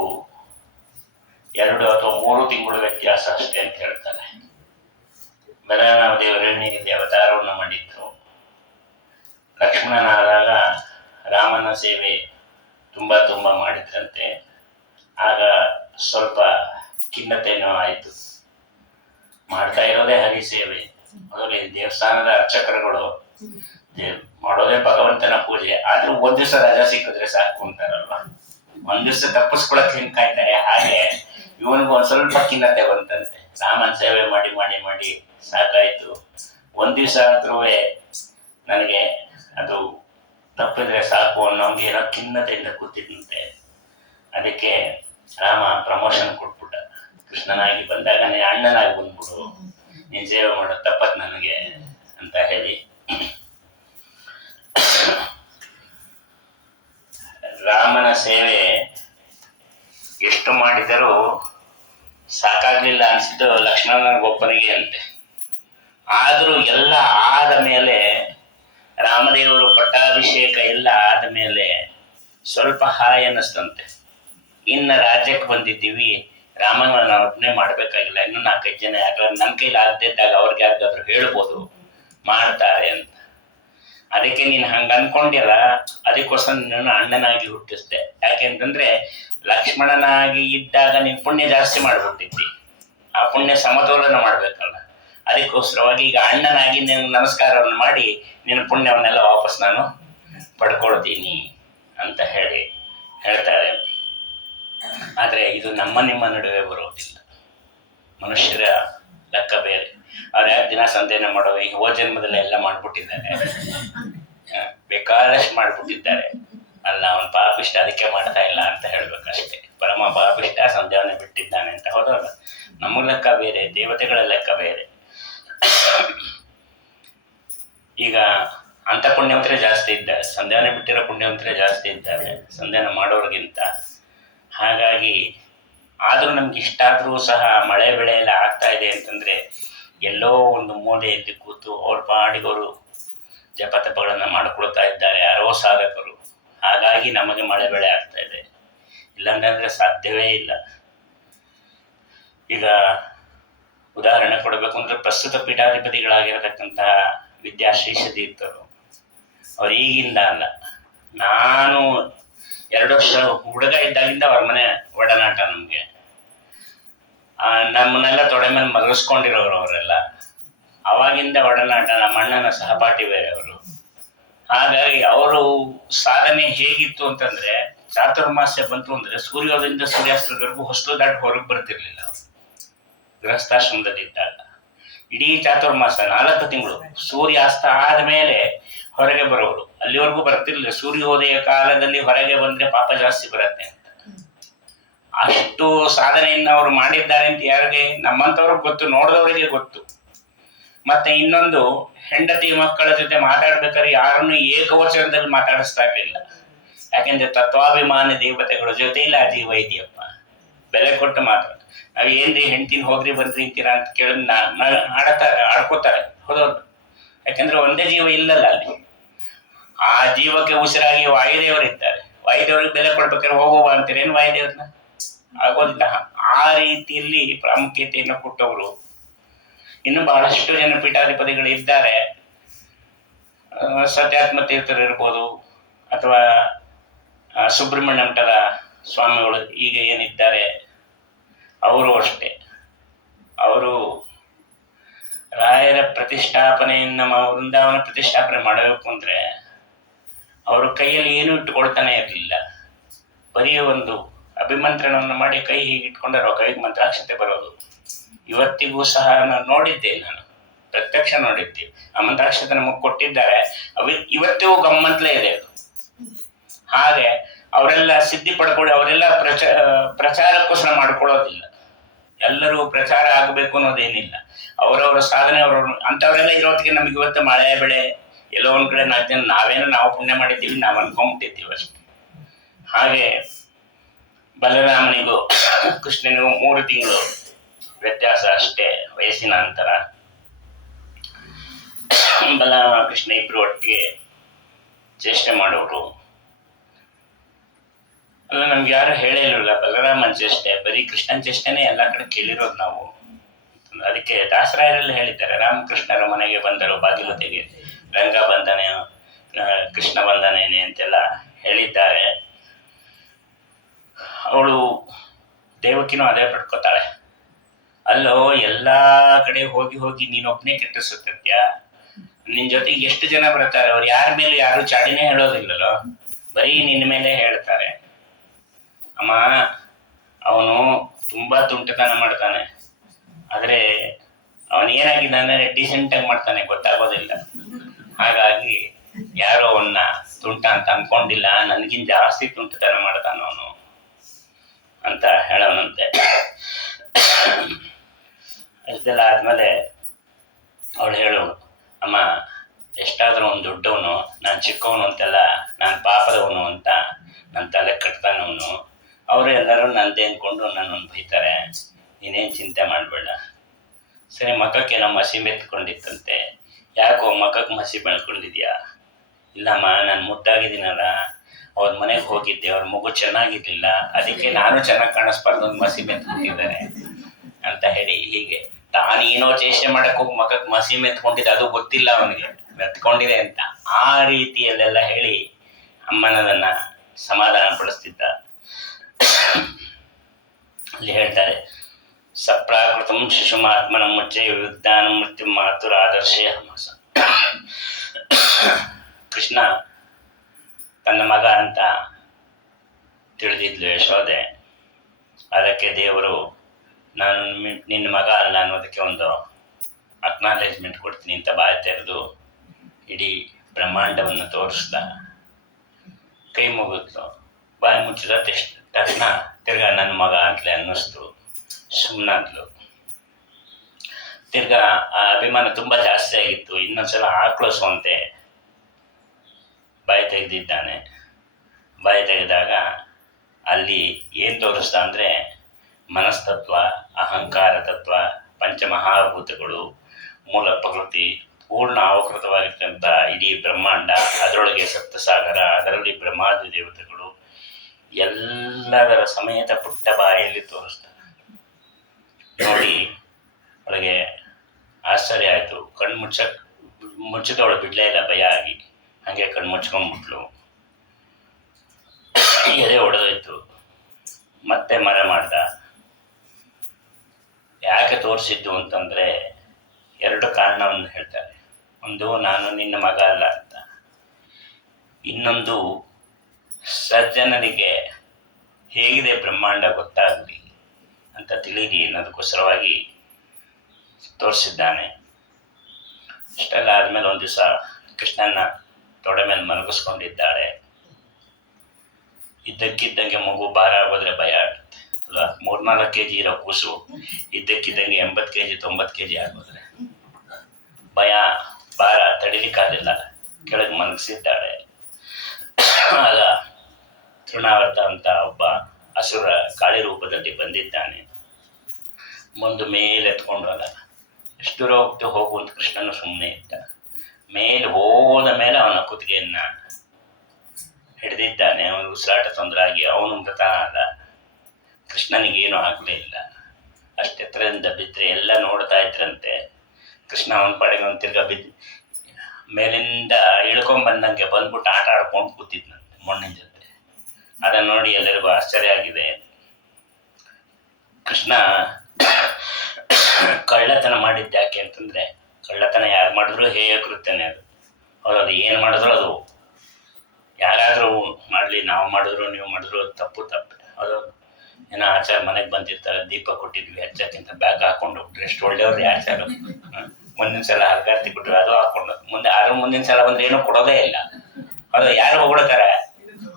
2 ಅಥವಾ 3 ತಿಂಗಳು ವ್ಯತ್ಯಾಸ ಅಷ್ಟೇ ಅಂತ ಹೇಳ್ತಾರೆ. ಬಲರಾಮ ದೇವರು ಎಣ್ಣೆಯಲ್ಲಿ ಅವತಾರವನ್ನು ಮಾಡಿದ್ರು. ಲಕ್ಷ್ಮಣನಾದಾಗ ರಾಮನ ಸೇವೆ ತುಂಬ ಮಾಡಿದ್ರಂತೆ. ಆಗ ಸ್ವಲ್ಪ ಖಿನ್ನತೆಯೂ ಆಯಿತು. ಮಾಡ್ತಾ ಇರೋದೇ ಹರಿ ಸೇವೆ, ಮೊದಲೇ ದೇವಸ್ಥಾನದ ಅರ್ಚಕರುಗಳು ಮಾಡೋದೇ ಭಗವಂತನ ಪೂಜೆ. ಆದ್ರೂ ಒಂದ್ ದಿವಸ ರಜಾ ಸಿಕ್ಕಿದ್ರೆ ಸಾಕು ಅಂತಾರಲ್ವ, ಒಂದ್ ದಿವಸ ತಪ್ಪಿಸ್ಕೊಳಕ್ ಹಿಂಗ್ ಕಾಯ್ತಾರೆ. ಹಾಗೆ ಇವನಿಗೂ ಒಂದ್ ಸ್ವಲ್ಪ ಖಿನ್ನತೆ ಬಂತಂತೆ. ರಾಮನ ಸೇವೆ ಮಾಡಿ ಮಾಡಿ ಮಾಡಿ ಸಾಕಾಯ್ತು. ಒಂದ್ ದಿವಸ ಆದ್ರೂ ನನಗೆ ಅದು ತಪ್ಪಿದ್ರೆ ಸಾಕು ಅನ್ನೋಂಗೆ ಏನೋ ಖಿನ್ನತೆಯಿಂದ ಕೂತಿದ್ದಂತೆ. ಅದಕ್ಕೆ ರಾಮ ಪ್ರಮೋಷನ್ ಕೊಟ್ಬಿಟ್ಟ. ಕೃಷ್ಣನಾಗಿ ಬಂದಾಗ ನೀನು ಅಣ್ಣನಾಗಿ ಬಂದ್ಬಿಡು, ನೀನ್ ಸೇವೆ ಮಾಡೋ ತಪ್ಪತ್ ನನಗೆ ಅಂತ ಹೇಳಿ. ರಾಮನ ಸೇವೆ ಎಷ್ಟು ಮಾಡಿದರೂ ಸಾಕಾಗ್ಲಿಲ್ಲ ಅನ್ಸಿದ್ದು ಲಕ್ಷ್ಮಣನ ಒಬ್ಬನಿಗೆ ಅಂತೆ. ಆದ್ರೂ ಎಲ್ಲ ಆದ ಮೇಲೆ, ರಾಮದೇವರು ಪಟ್ಟಾಭಿಷೇಕ ಎಲ್ಲ ಆದ ಮೇಲೆ ಸ್ವಲ್ಪ ಹಾಯ್ ಅನ್ನಿಸ್ತಂತೆ. ಇನ್ನು ರಾಜ್ಯಕ್ಕೆ ಬಂದಿದ್ದೀವಿ, ರಾಮನ ಒಬ್ಬನೇ ಮಾಡ್ಬೇಕಾಗಿಲ್ಲ, ಇನ್ನೂ 4-5 ಜನ ಯಾಕಂದ್ರೆ ನನ್ನ ಕೈಲಿ ಆಗದಿದ್ದಾಗ ಅವ್ರಿಗೆ ಯಾರಿಗಾದ್ರು ಹೇಳ್ಬೋದು, ಮಾಡ್ತಾರೆ ಅಂತ. ಅದಕ್ಕೆ ನೀನು ಹಂಗೆ ಅನ್ಕೊಂಡಿಲ್ಲ, ಅದಕ್ಕೋಸ್ಕರ ನಿನ್ನ ಅಣ್ಣನಾಗಿ ಹುಟ್ಟಿಸ್ದೆ. ಯಾಕೆಂತಂದ್ರೆ ಲಕ್ಷ್ಮಣನಾಗಿ ಇದ್ದಾಗ ನೀನು ಪುಣ್ಯ ಜಾಸ್ತಿ ಮಾಡ್ಬಿಟ್ಟಿದ್ದಿ, ಆ ಪುಣ್ಯ ಸಮತೋಲನ ಮಾಡ್ಬೇಕಲ್ಲ. ಅದಕ್ಕೋಸ್ಕರವಾಗಿ ಈಗ ಅಣ್ಣನಾಗಿ ನೀನು ನಮಸ್ಕಾರವನ್ನು ಮಾಡಿ ನಿನ್ನ ಪುಣ್ಯವನ್ನೆಲ್ಲ ವಾಪಸ್ ನಾನು ಪಡ್ಕೊಳ್ತೀನಿ ಅಂತ ಹೇಳ್ತಾರೆ. ಆದರೆ ಇದು ನಮ್ಮ ನಿಮ್ಮ ನಡುವೆ ಬರೋದಿಲ್ಲ. ಮನುಷ್ಯರ ಲೆಕ್ಕ ಬೇರೆ. ಅವ್ರು ಯಾಕೆ ದಿನ ಸಂದೇಹ ಮಾಡೋದು? ಈಗ ಹೋದ ಜನ್ಮದಲ್ಲಿ ಎಲ್ಲ ಮಾಡ್ಬಿಟ್ಟಿದ್ದಾರೆ, ಬೇಕಾದಷ್ಟು ಮಾಡ್ಬಿಟ್ಟಿದ್ದಾರೆ. ಅಲ್ಲ, ಅವನು ಪಾಪಿಷ್ಟ ಅದಕ್ಕೆ ಮಾಡ್ತಾ ಇಲ್ಲ ಅಂತ ಹೇಳ್ಬೇಕಷ್ಟೇ. ಪರಮ ಪಾಪಿಷ್ಟ ಸಂಧ್ಯಾವನೆ ಬಿಟ್ಟಿದ್ದಾನೆ ಅಂತ. ಹೌದಲ್ಲ? ನಮ್ಮ ಲೆಕ್ಕ ಬೇರೆ, ದೇವತೆಗಳ ಲೆಕ್ಕ ಬೇರೆ. ಈಗ ಅಂಥ ಪುಣ್ಯವಂತರೇ ಜಾಸ್ತಿ ಇದ್ದಾರೆ, ಸಂಧ್ಯಾವನೆ ಬಿಟ್ಟಿರೋ ಪುಣ್ಯವಂತರೇ ಜಾಸ್ತಿ ಇದ್ದಾರೆ ಸಂಧ್ಯಾನ ಮಾಡೋರಿಗಿಂತ. ಹಾಗಾಗಿ ಆದರೂ ನಮ್ಗೆ ಇಷ್ಟಾದರೂ ಸಹ ಮಳೆ ಬೆಳೆ ಎಲ್ಲ ಆಗ್ತಾ ಇದೆ ಅಂತಂದರೆ ಎಲ್ಲೋ ಒಂದು ಮೂಲೆಯಲ್ಲಿ ಕೂತು ಅವ್ರ ಪಾಡಿಗವರು ಜಪತಪಗಳನ್ನು ಮಾಡಿಕೊಳ್ತಾ ಇದ್ದಾರೆ ಯಾರೋ ಸಾಧಕರು. ಹಾಗಾಗಿ ನಮಗೆ ಮಳೆ ಬೆಳೆ ಆಗ್ತಾ ಇದೆ, ಇಲ್ಲಾಂತಂದರೆ ಸಾಧ್ಯವೇ ಇಲ್ಲ. ಈಗ ಉದಾಹರಣೆ ಕೊಡಬೇಕು ಅಂದರೆ, ಪ್ರಸ್ತುತ ಪೀಠಾಧಿಪತಿಗಳಾಗಿರತಕ್ಕಂತಹ ವಿದ್ಯಾಶ್ರೀಷ ತೀರ್ಥರು, ಅವ್ರು ಈಗಿಂದ ಅಲ್ಲ, ನಾನು 2 ವರ್ಷ ಹುಡುಗ ಇದ್ದಾಗಿಂದ ಅವ್ರ ಮನೆ ಒಡನಾಟ ನಮಗೆ. ನಮ್ಮನ್ನೆಲ್ಲ ತೊಡೆ ಮೇಲೆ ಮಲಗಿಸ್ಕೊಂಡಿರೋರು ಅವರೆಲ್ಲ. ಅವಾಗಿಂದ ಒಡನಾಟ. ನಮ್ಮ ಅಣ್ಣನ ಸಹಪಾಠಿ ಬೇರೆ ಅವರು. ಹಾಗಾಗಿ ಅವರು ಸಾಧನೆ ಹೇಗಿತ್ತು ಅಂತಂದ್ರೆ, ಚಾತುರ್ಮಾಸ್ಯ ಬಂತು ಅಂದ್ರೆ ಸೂರ್ಯೋದಯದಿಂದ ಸೂರ್ಯಾಸ್ತದವರೆಗೂ ಹೊಸಲು ದಾಟಿ ಹೊರಗೆ ಬರ್ತಿರ್ಲಿಲ್ಲ ಅವರು ಗೃಹಸ್ಥಾಶ್ರಮದಲ್ಲಿದ್ದಾಗ. ಇಡೀ ಚಾತುರ್ಮಾಸ 4 ತಿಂಗಳು ಸೂರ್ಯಾಸ್ತ ಆದಮೇಲೆ ಹೊರಗೆ ಬರೋರು. ಅಲ್ಲಿವರೆಗೂ ಬರ್ತಿರ್ಲಿಲ್ಲ. ಸೂರ್ಯೋದಯ ಕಾಲದಲ್ಲಿ ಹೊರಗೆ ಬಂದ್ರೆ ಪಾಪ ಜಾಸ್ತಿ ಬರುತ್ತೆ ಅಂತ. ಅಷ್ಟು ಸಾಧನೆಯನ್ನು ಅವರು ಮಾಡಿದ್ದಾರೆ ಅಂತ ಯಾರಿಗೆ? ನಮ್ಮಂಥವ್ರಿಗೆ ಗೊತ್ತು, ನೋಡಿದವರಿಗೆ ಗೊತ್ತು. ಮತ್ತೆ ಇನ್ನೊಂದು, ಹೆಂಡತಿ ಮಕ್ಕಳ ಜೊತೆ ಮಾತಾಡ್ಬೇಕಾದ್ರೆ ಯಾರನ್ನು ಏಕವಚನದಲ್ಲಿ ಮಾತಾಡಿಸ್ತಾ ಇರಲಿಲ್ಲ. ಯಾಕೆಂದ್ರೆ ತತ್ವಾಭಿಮಾನಿ ದೇವತೆಗಳ ಜೊತೆ ಇಲ್ಲ ಜೀವ ಇದೆಯಪ್ಪ, ಬೆಲೆ ಕೊಟ್ಟು ಮಾತಾಡ. ನಾವು ಏನ್ರಿ ಹೆಂಡ್ತಿನ ಹೋಗ್ರಿ ಬಂದ್ರಿ ಅಂತೀರಾ ಅಂತ ಕೇಳಿದ್ ಆಡ್ಕೋತಾರೆ. ಹೌದೌದು. ಯಾಕಂದ್ರೆ ಒಂದೇ ಜೀವ ಇಲ್ಲಲ್ಲ ಅಲ್ಲಿ. ಆ ಜೀವಕ್ಕೆ ಉಸಿರಾಗಿ ವಾಯುದೇವರಿದ್ದಾರೆ. ವಾಯುದೇವರಿಗೆ ಬೆಲೆ ಕೊಡ್ಬೇಕಾದ್ರೆ ಹೋಗುವ ಅಂತೀರೇನು ವಾಯುದೇವ್ರನ್ನ? ಆಗೋದಿಲ್ಲ. ಆ ರೀತಿಯಲ್ಲಿ ಪ್ರಾಮುಖ್ಯತೆಯನ್ನು ಕೊಟ್ಟವರು ಇನ್ನು ಬಹಳಷ್ಟು ಜನ ಪೀಠಾಧಿಪತಿಗಳು ಇದ್ದಾರೆ. ಸತ್ಯಾತ್ಮ ತೀರ್ಥರು ಇರ್ಬೋದು, ಅಥವಾ ಸುಬ್ರಹ್ಮಣ್ಯ ಮಠದ ಸ್ವಾಮಿಗಳು ಈಗ ಏನಿದ್ದಾರೆ ಅವರು ಅಷ್ಟೇ. ಅವರು ರಾಯರ ಪ್ರತಿಷ್ಠಾಪನೆಯನ್ನು ವೃಂದಾವನ ಪ್ರತಿಷ್ಠಾಪನೆ ಮಾಡಬೇಕು ಅಂದರೆ ಅವರ ಕೈಯಲ್ಲಿ ಏನೂ ಇಟ್ಟುಕೊಳ್ತಾನೆ ಇರಲಿಲ್ಲ. ಬರೀ ಒಂದು ಅಭಿಮಂತ್ರಣವನ್ನು ಮಾಡಿ ಕೈ ಹೀಗೆ ಇಟ್ಕೊಂಡಾರೋ ಕೈಗೆ ಮಂತ್ರಾಕ್ಷತೆ ಬರೋದು. ಇವತ್ತಿಗೂ ಸಹ ನಾನು ನೋಡಿದ್ದೆ, ನಾನು ಪ್ರತ್ಯಕ್ಷ ನೋಡಿದ್ದೆ. ಆ ಮಂತ್ರಾಕ್ಷತೆ ನಮಗೆ ಕೊಟ್ಟಿದ್ದಾರೆ. ಇವತ್ತಿಗೂ ಗಮ್ಮಂತಲೇ ಇದೆ ಅದು. ಹಾಗೆ ಅವರೆಲ್ಲ ಸಿದ್ಧಿ ಪಡ್ಕೊಳ್ಳಿ, ಅವರೆಲ್ಲ ಪ್ರಚಾರಕ್ಕೋಸ್ಕರ ಮಾಡ್ಕೊಳ್ಳೋದಿಲ್ಲ. ಎಲ್ಲರೂ ಪ್ರಚಾರ ಆಗಬೇಕು ಅನ್ನೋದೇನಿಲ್ಲ. ಅವರವರ ಸಾಧನೆ ಅಂಥವರೆಲ್ಲ ಇರೋತ್ತಿಗೆ ನಮಗೆ ಇವತ್ತು ಮಳೆ ಬೆಳೆ ಎಲ್ಲೋ ಒಂದು ಕಡೆ ನಾವು ಪುಣ್ಯ ಮಾಡಿದ್ದೀವಿ, ನಾವು ಅನ್ಕೊಂಡ್ಬಿಟ್ಟಿದ್ದೀವಿ ಅಷ್ಟೆ. ಹಾಗೆ ಬಲರಾಮನಿಗೂ ಕೃಷ್ಣನಿಗೂ 3 ತಿಂಗಳು ವ್ಯತ್ಯಾಸ ಅಷ್ಟೇ, ವಯಸ್ಸಿನ ಅಂತರ. ಬಲರಾಮ ಕೃಷ್ಣ ಇಬ್ರು ಒಟ್ಟಿಗೆ ಚೇಷ್ಟೆ ಮಾಡೋರು. ಅಲ್ಲ, ನಮ್ಗೆ ಯಾರು ಹೇಳೇ ಇರಲಿಲ್ಲ ಬಲರಾಮನ ಚೇಷ್ಟೆ, ಬರೀ ಕೃಷ್ಣನ ಚೇಷ್ಟೆನೇ ಎಲ್ಲ ಕಡೆ ಕೇಳಿರೋದು ನಾವು. ಅದಕ್ಕೆ ದಾಸರಾಯರಲ್ಲಿ ಹೇಳಿದ್ದಾರೆ, ರಾಮಕೃಷ್ಣರ ಮನೆಗೆ ಬಂದರು ಬಾಗಿಲತೆಗೆ, ರಂಗ ಬಂದನೆ ಕೃಷ್ಣ ಬಂದನೇನೆ ಅಂತೆಲ್ಲ ಹೇಳಿದ್ದಾರೆ. ಅವಳು ದೇವಕಿನೂ ಅದೇ ಪಡ್ಕೋತಾಳೆ. ಅಲ್ಲೋ, ಎಲ್ಲ ಕಡೆ ಹೋಗಿ ಹೋಗಿ ನೀನೊಬ್ಬನೇ ಕೆಟ್ಟ ಸುತ್ತ್ಯಾ, ನಿನ್ನ ಜೊತೆಗೆ ಎಷ್ಟು ಜನ ಬರ್ತಾರೆ, ಅವ್ರು ಯಾರ ಮೇಲೆ ಯಾರು ಚಾಡಿನೇ ಹೇಳೋದಿಲ್ಲಲ್ಲೋ, ಬರೀ ನಿನ್ನ ಮೇಲೆ ಹೇಳ್ತಾರೆ. ಅಮ್ಮ, ಅವನು ತುಂಬಾ ತುಂಟತನ ಮಾಡ್ತಾನೆ, ಆದರೆ ಅವನೇನಾಗಿದ್ದಾನೆ ಡಿಸೆಂಟಾಗಿ ಮಾಡ್ತಾನೆ, ಗೊತ್ತಾಗೋದಿಲ್ಲ. ಹಾಗಾಗಿ ಯಾರೋ ಅವನ್ನ ತುಂಟ ಅಂತ ಅನ್ಕೊಂಡಿಲ್ಲ, ನನಗಿಂತ ಜಾಸ್ತಿ ತುಂಟತನ ಮಾಡ್ತಾನ ಅವನು ಅಂತ ಹೇಳೋನಂತೆ. ಇದೆಲ್ಲ ಆದ್ಮೇಲೆ ಅವಳು ಹೇಳೋಳು, ಅಮ್ಮ, ಎಷ್ಟಾದರೂ ಒಂದು ದೊಡ್ಡವನು, ನಾನು ಚಿಕ್ಕವನು ಅಂತೆಲ್ಲ, ನಾನು ಪಾಪದವನು ಅಂತ ನನ್ನ ತಲೆ ಕಟ್ತಾನವನು. ಅವರು ಎಲ್ಲರೂ ನಂದೇ ಅಂದ್ಕೊಂಡು ನನ್ನನ್ನು ಬೈತಾರೆ, ನೀನೇನು ಚಿಂತೆ ಮಾಡಬೇಡ. ಸರಿ, ಮಖಕ್ಕೇನೋ ಮಸಿ ಮೆತ್ಕೊಂಡಿತ್ತಂತೆ, ಯಾಕೋ ಮಖಕ್ಕೆ ಮಸಿ ಬೆಳ್ಕೊಂಡಿದ್ಯಾ? ಇಲ್ಲಮ್ಮ, ನಾನು ಮುದ್ದಾಗಿದ್ದೀನಲ್ಲ, ಅವ್ರ ಮನೆಗೆ ಹೋಗಿದ್ದೆ, ಅವ್ರ ಮಗು ಚೆನ್ನಾಗಿರ್ಲಿಲ್ಲ, ಅದಕ್ಕೆ ನಾನು ಚೆನ್ನಾಗಿ ಕಾಣಿಸ್ಬಾರ್ದು ಒಂದು ಮಸಿ ಮೆತ್ಕೊಂಡಿದ್ದಾರೆ ಅಂತ ಹೇಳಿ, ಹೀಗೆ ತಾನೇನೋ ಚೇಷ್ಟೆ ಮಾಡಕ್ಕೆ ಹೋಗಿ ಮಖಕ್ಕೆ ಮಸಿ ಮೆತ್ಕೊಂಡಿದ್ದೆ, ಅದು ಗೊತ್ತಿಲ್ಲ ಅವನಿಗೆ ಮೆತ್ಕೊಂಡಿದೆ ಅಂತ. ಆ ರೀತಿಯಲ್ಲೆಲ್ಲ ಹೇಳಿ ಅಮ್ಮನದನ್ನು ಸಮಾಧಾನ ಪಡಿಸ್ತಿದ್ದ. ಅಲ್ಲಿ ಹೇಳ್ತಾರೆ, ಸಪ್ರಾಕೃತಂ ಶಿಶುಮಾತ್ಮನ ಮುಚ್ಚೆ ವಿದ್ಯಾನ ಮೃತ್ಯು ಮಾತುರ ಆದರ್ಶೇ ಹಮಸ. ಕೃಷ್ಣ ತನ್ನ ಮಗ ಅಂತ ತಿಳಿದಿದ್ಲು ಯಶೋದೆ. ಅದಕ್ಕೆ ದೇವರು, ನಾನು ನಿನ್ನ ಮಗ ಅಲ್ಲ ಅನ್ನೋದಕ್ಕೆ ಒಂದು ಅಕ್ನಾಲೇಜ್ಮೆಂಟ್ ಕೊಡ್ತೀನಿ ಅಂತ ಬಾಯಿ ತೆರೆದು ಇಡೀ ಬ್ರಹ್ಮಾಂಡವನ್ನು ತೋರಿಸ್ದ. ಕೈ ಮುಗಿದ್ಲು, ಬಾಯಿ ಮುಚ್ಚಿದ ತಕ್ಷಣ ತಿರ್ಗಾ ನನ್ನ ಮಗ ಅಂತಲೇ ಅನ್ನಿಸ್ತು, ಸುಮ್ಮನಾದ್ಲು. ತಿರ್ಗಾ ಆ ಅಭಿಮಾನ ತುಂಬ ಜಾಸ್ತಿ ಆಗಿತ್ತು. ಇನ್ನೊಂದ್ಸಲ ಆಕ್ಳಿಸುವಂತೆ ಬಾಯಿ ತೆಗೆದಿದ್ದಾನೆ. ಬಾಯಿ ತೆಗೆದಾಗ ಅಲ್ಲಿ ಏನು ತೋರಿಸ್ದ ಅಂದರೆ, ಮನಸ್ತತ್ವ, ಅಹಂಕಾರ ತತ್ವ, ಪಂಚಮಹಾಭೂತಗಳು, ಮೂಲ ಪ್ರಕೃತಿ, ಪೂರ್ಣ ಅವಕೃತವಾಗಿರ್ತಕ್ಕಂಥ ಇಡೀ ಬ್ರಹ್ಮಾಂಡ, ಅದರೊಳಗೆ ಸಪ್ತಸಾಗರ, ಅದರಲ್ಲಿ ಬ್ರಹ್ಮಾದಿ ದೇವತೆಗಳು, ಎಲ್ಲದರ ಸಮೇತ ಪುಟ್ಟ ಬಾಯಲ್ಲಿ ತೋರಿಸ್ತಾರೆ. ನೋಡಿ ಅವಳಿಗೆ ಆಶ್ಚರ್ಯ ಆಯಿತು. ಕಣ್ಣು ಮುಚ್ಚಿದವಳು ಬಿಡಲೇ ಇಲ್ಲ, ಭಯ ಆಗಿ ಹಾಗೆ ಕಣ್ಣು ಮುಚ್ಕೊಂಡ್ಬಿಟ್ಲು. ಎದೆ ಹೊಡೆದೋಯ್ತು. ಮತ್ತೆ ಮರೆ ಮಾಡ್ದ. ಯಾಕೆ ತೋರಿಸಿದ್ದು ಅಂತಂದರೆ 2 ಕಾರಣವನ್ನು ಹೇಳ್ತಾರೆ. ಒಂದು, ನಾನು ನಿನ್ನ ಮಗ ಅಲ್ಲ ಅಂತ. ಇನ್ನೊಂದು, ಸಜ್ಜನರಿಗೆ ಹೇಗಿದೆ ಬ್ರಹ್ಮಾಂಡ ಗೊತ್ತಾಗಲಿ ಅಂತ ತಿಳಿದಿ ಅನ್ನೋದಕ್ಕೋಸ್ಕರವಾಗಿ ತೋರಿಸಿದ್ದಾನೆ. ಇಷ್ಟೆಲ್ಲ ಆದಮೇಲೆ ಒಂದು ದಿವಸ ಕೃಷ್ಣನ ತೊಡೆ ಮೇಲೆ ಮಲಗಿಸ್ಕೊಂಡಿದ್ದಾಳೆ. ಇದ್ದಕ್ಕಿದ್ದಂಗೆ ಮಗು ಭಾರ ಆಗೋದ್ರೆ ಭಯ ಆಗುತ್ತೆ ಅಲ್ವಾ? 3-4 kg ಇರೋ ಕೂಸು ಇದ್ದಕ್ಕಿದ್ದಂಗೆ 80 kg 90 kg ಆಗೋದ್ರೆ ಭಯ, ಭಾರ ತಡಿಲಿಕ್ಕಾಗಲಿಲ್ಲ. ಕೆಳಗೆ ಮಲಗಿಸಿದ್ದಾಳೆ. ಆಗ ತೃಣಾವರ್ತ ಅಂತ ಒಬ್ಬ ಅಸುರ ಕಾಳಿ ರೂಪದಲ್ಲಿ ಬಂದಿದ್ದಾನೆ. ಮುಂದೆ ಮೇಲೆ ಎತ್ಕೊಂಡು ಹೋದ. ಎಷ್ಟು ದೂರ ಹೋಗು ಅಂತ ಕೃಷ್ಣನು ಸುಮ್ಮನೆ ಇದ್ದ. ಮೇಲೆ ಹೋದ ಮೇಲೆ ಅವನ ಕುತ್ತಿಗೆಯನ್ನು ಹಿಡಿದಿದ್ದಾನೆ. ಅವನು ಉಸಿರಾಟ ತೊಂದರೆ ಆಗಿ ಅವನು ಮೃತ ಆದ. ಕೃಷ್ಣನಿಗೇನು ಆಗಲೇ ಇಲ್ಲ. ಅಷ್ಟು ಎತ್ತರದಿಂದ ಬಿದ್ದರೆ ಎಲ್ಲ ನೋಡ್ತಾ ಇದ್ರಂತೆ. ಕೃಷ್ಣ ಅವನ ಪಾಡಿಗೆ ಒಂದು ತಿರ್ಗಾ ಮೇಲಿಂದ ಇಳ್ಕೊಂಬಂದಂಗೆ ಬಂದ್ಬಿಟ್ಟು ಆಟ ಆಡ್ಕೊಂಡು ಕೂತಿದ್ನಂತೆ ಮಣ್ಣಿನ ಜೊತೆ. ಅದನ್ನು ನೋಡಿ ಎಲ್ಲರಿಗೂ ಆಶ್ಚರ್ಯ ಆಗಿದೆ. ಕೃಷ್ಣ ಕಳ್ಳತನ ಮಾಡಿದ್ದು ಯಾಕೆ ಅಂತಂದರೆ, ಕಳ್ಳತನ ಯಾರು ಮಾಡಿದ್ರು ಹೇಯ ಕೃತ್ಯನೇ ಅದು. ಅದು ಏನು ಮಾಡಿದ್ರು ಅದು ಯಾರಾದರೂ ಮಾಡಲಿ, ನಾವು ಮಾಡಿದ್ರು ನೀವು ಮಾಡಿದ್ರು ತಪ್ಪು. ಅದು ಏನೋ ಆಚಾರ ಮನೆಗೆ ಬಂದಿರ್ತಾರೆ, ದೀಪ ಕೊಟ್ಟಿದ್ವಿ ಹಚ್ಚಕ್ಕಿಂತ ಬ್ಯಾಗ್ ಹಾಕೊಂಡು ಹೋಗ್ಬಿಟ್ರೆ ಎಷ್ಟು ಒಳ್ಳೆಯವ್ರು ಆಚಾರ. ಮುಂದಿನ ಸಲ ಹರ್ಗಾರ್ತಿ ಕೊಟ್ಟರು ಅದು ಹಾಕೊಂಡು ಮುಂದಿನ ಸಲ ಬಂದ್ರೆ ಏನೂ ಕೊಡೋದೇ ಇಲ್ಲ. ಅದು ಯಾರು ಹೊಗಳ್ತಾರೆ?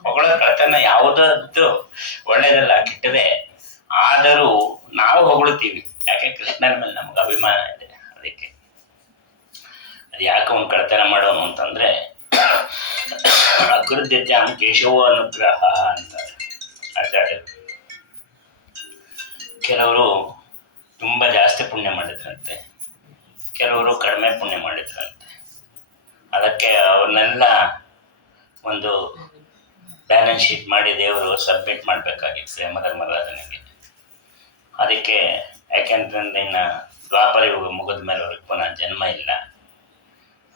ಹೊಗಳೋ ಕಳ್ತನ ಯಾವುದದ್ದು ಒಳ್ಳೇದಲ್ಲ, ಕೆಟ್ಟದೇ. ಆದರೂ ನಾವು ಹೊಗಳ್ತೀವಿ. ಯಾಕೆ? ಕೃಷ್ಣನ ಮೇಲೆ ನಮ್ಗೆ ಅಭಿಮಾನ ಇದೆ. ಅದಕ್ಕೆ ಅದು ಯಾಕೆ ಅವ್ನು ಕಳ್ತನ ಮಾಡೋನು ಅಂತಂದ್ರೆ ಅಕೃತ್ಯತ್ಯಾಂ ಕೇಶವ ಅನುಗ್ರಹ ಅಂತಾರೆ ಆಚಾರ್ಯರು. ಕೆಲವರು ತುಂಬ ಜಾಸ್ತಿ ಪುಣ್ಯ ಮಾಡಿದ್ರಂತೆ, ಕೆಲವರು ಕಡಿಮೆ ಪುಣ್ಯ ಮಾಡಿದ್ರಂತೆ. ಅದಕ್ಕೆ ಅವ್ರನ್ನೆಲ್ಲ ಒಂದು ಬ್ಯಾಲೆನ್ಸ್ ಶೀಟ್ ಮಾಡಿ ದೇವರು ಸಬ್ಮಿಟ್ ಮಾಡಬೇಕಾಗಿತ್ತು ಯಮಧರ್ಮರಾಜನಿಗೆ. ಅದಕ್ಕೆ ಯಾಕೆಂತಂದ್ರೆ ಇನ್ನು ದ್ವಾಪರ ಯುಗ ಮುಗಿದ ಮೇಲೆ ಅವ್ರಿಗೆ ಪುನಃ ಜನ್ಮ ಇಲ್ಲ.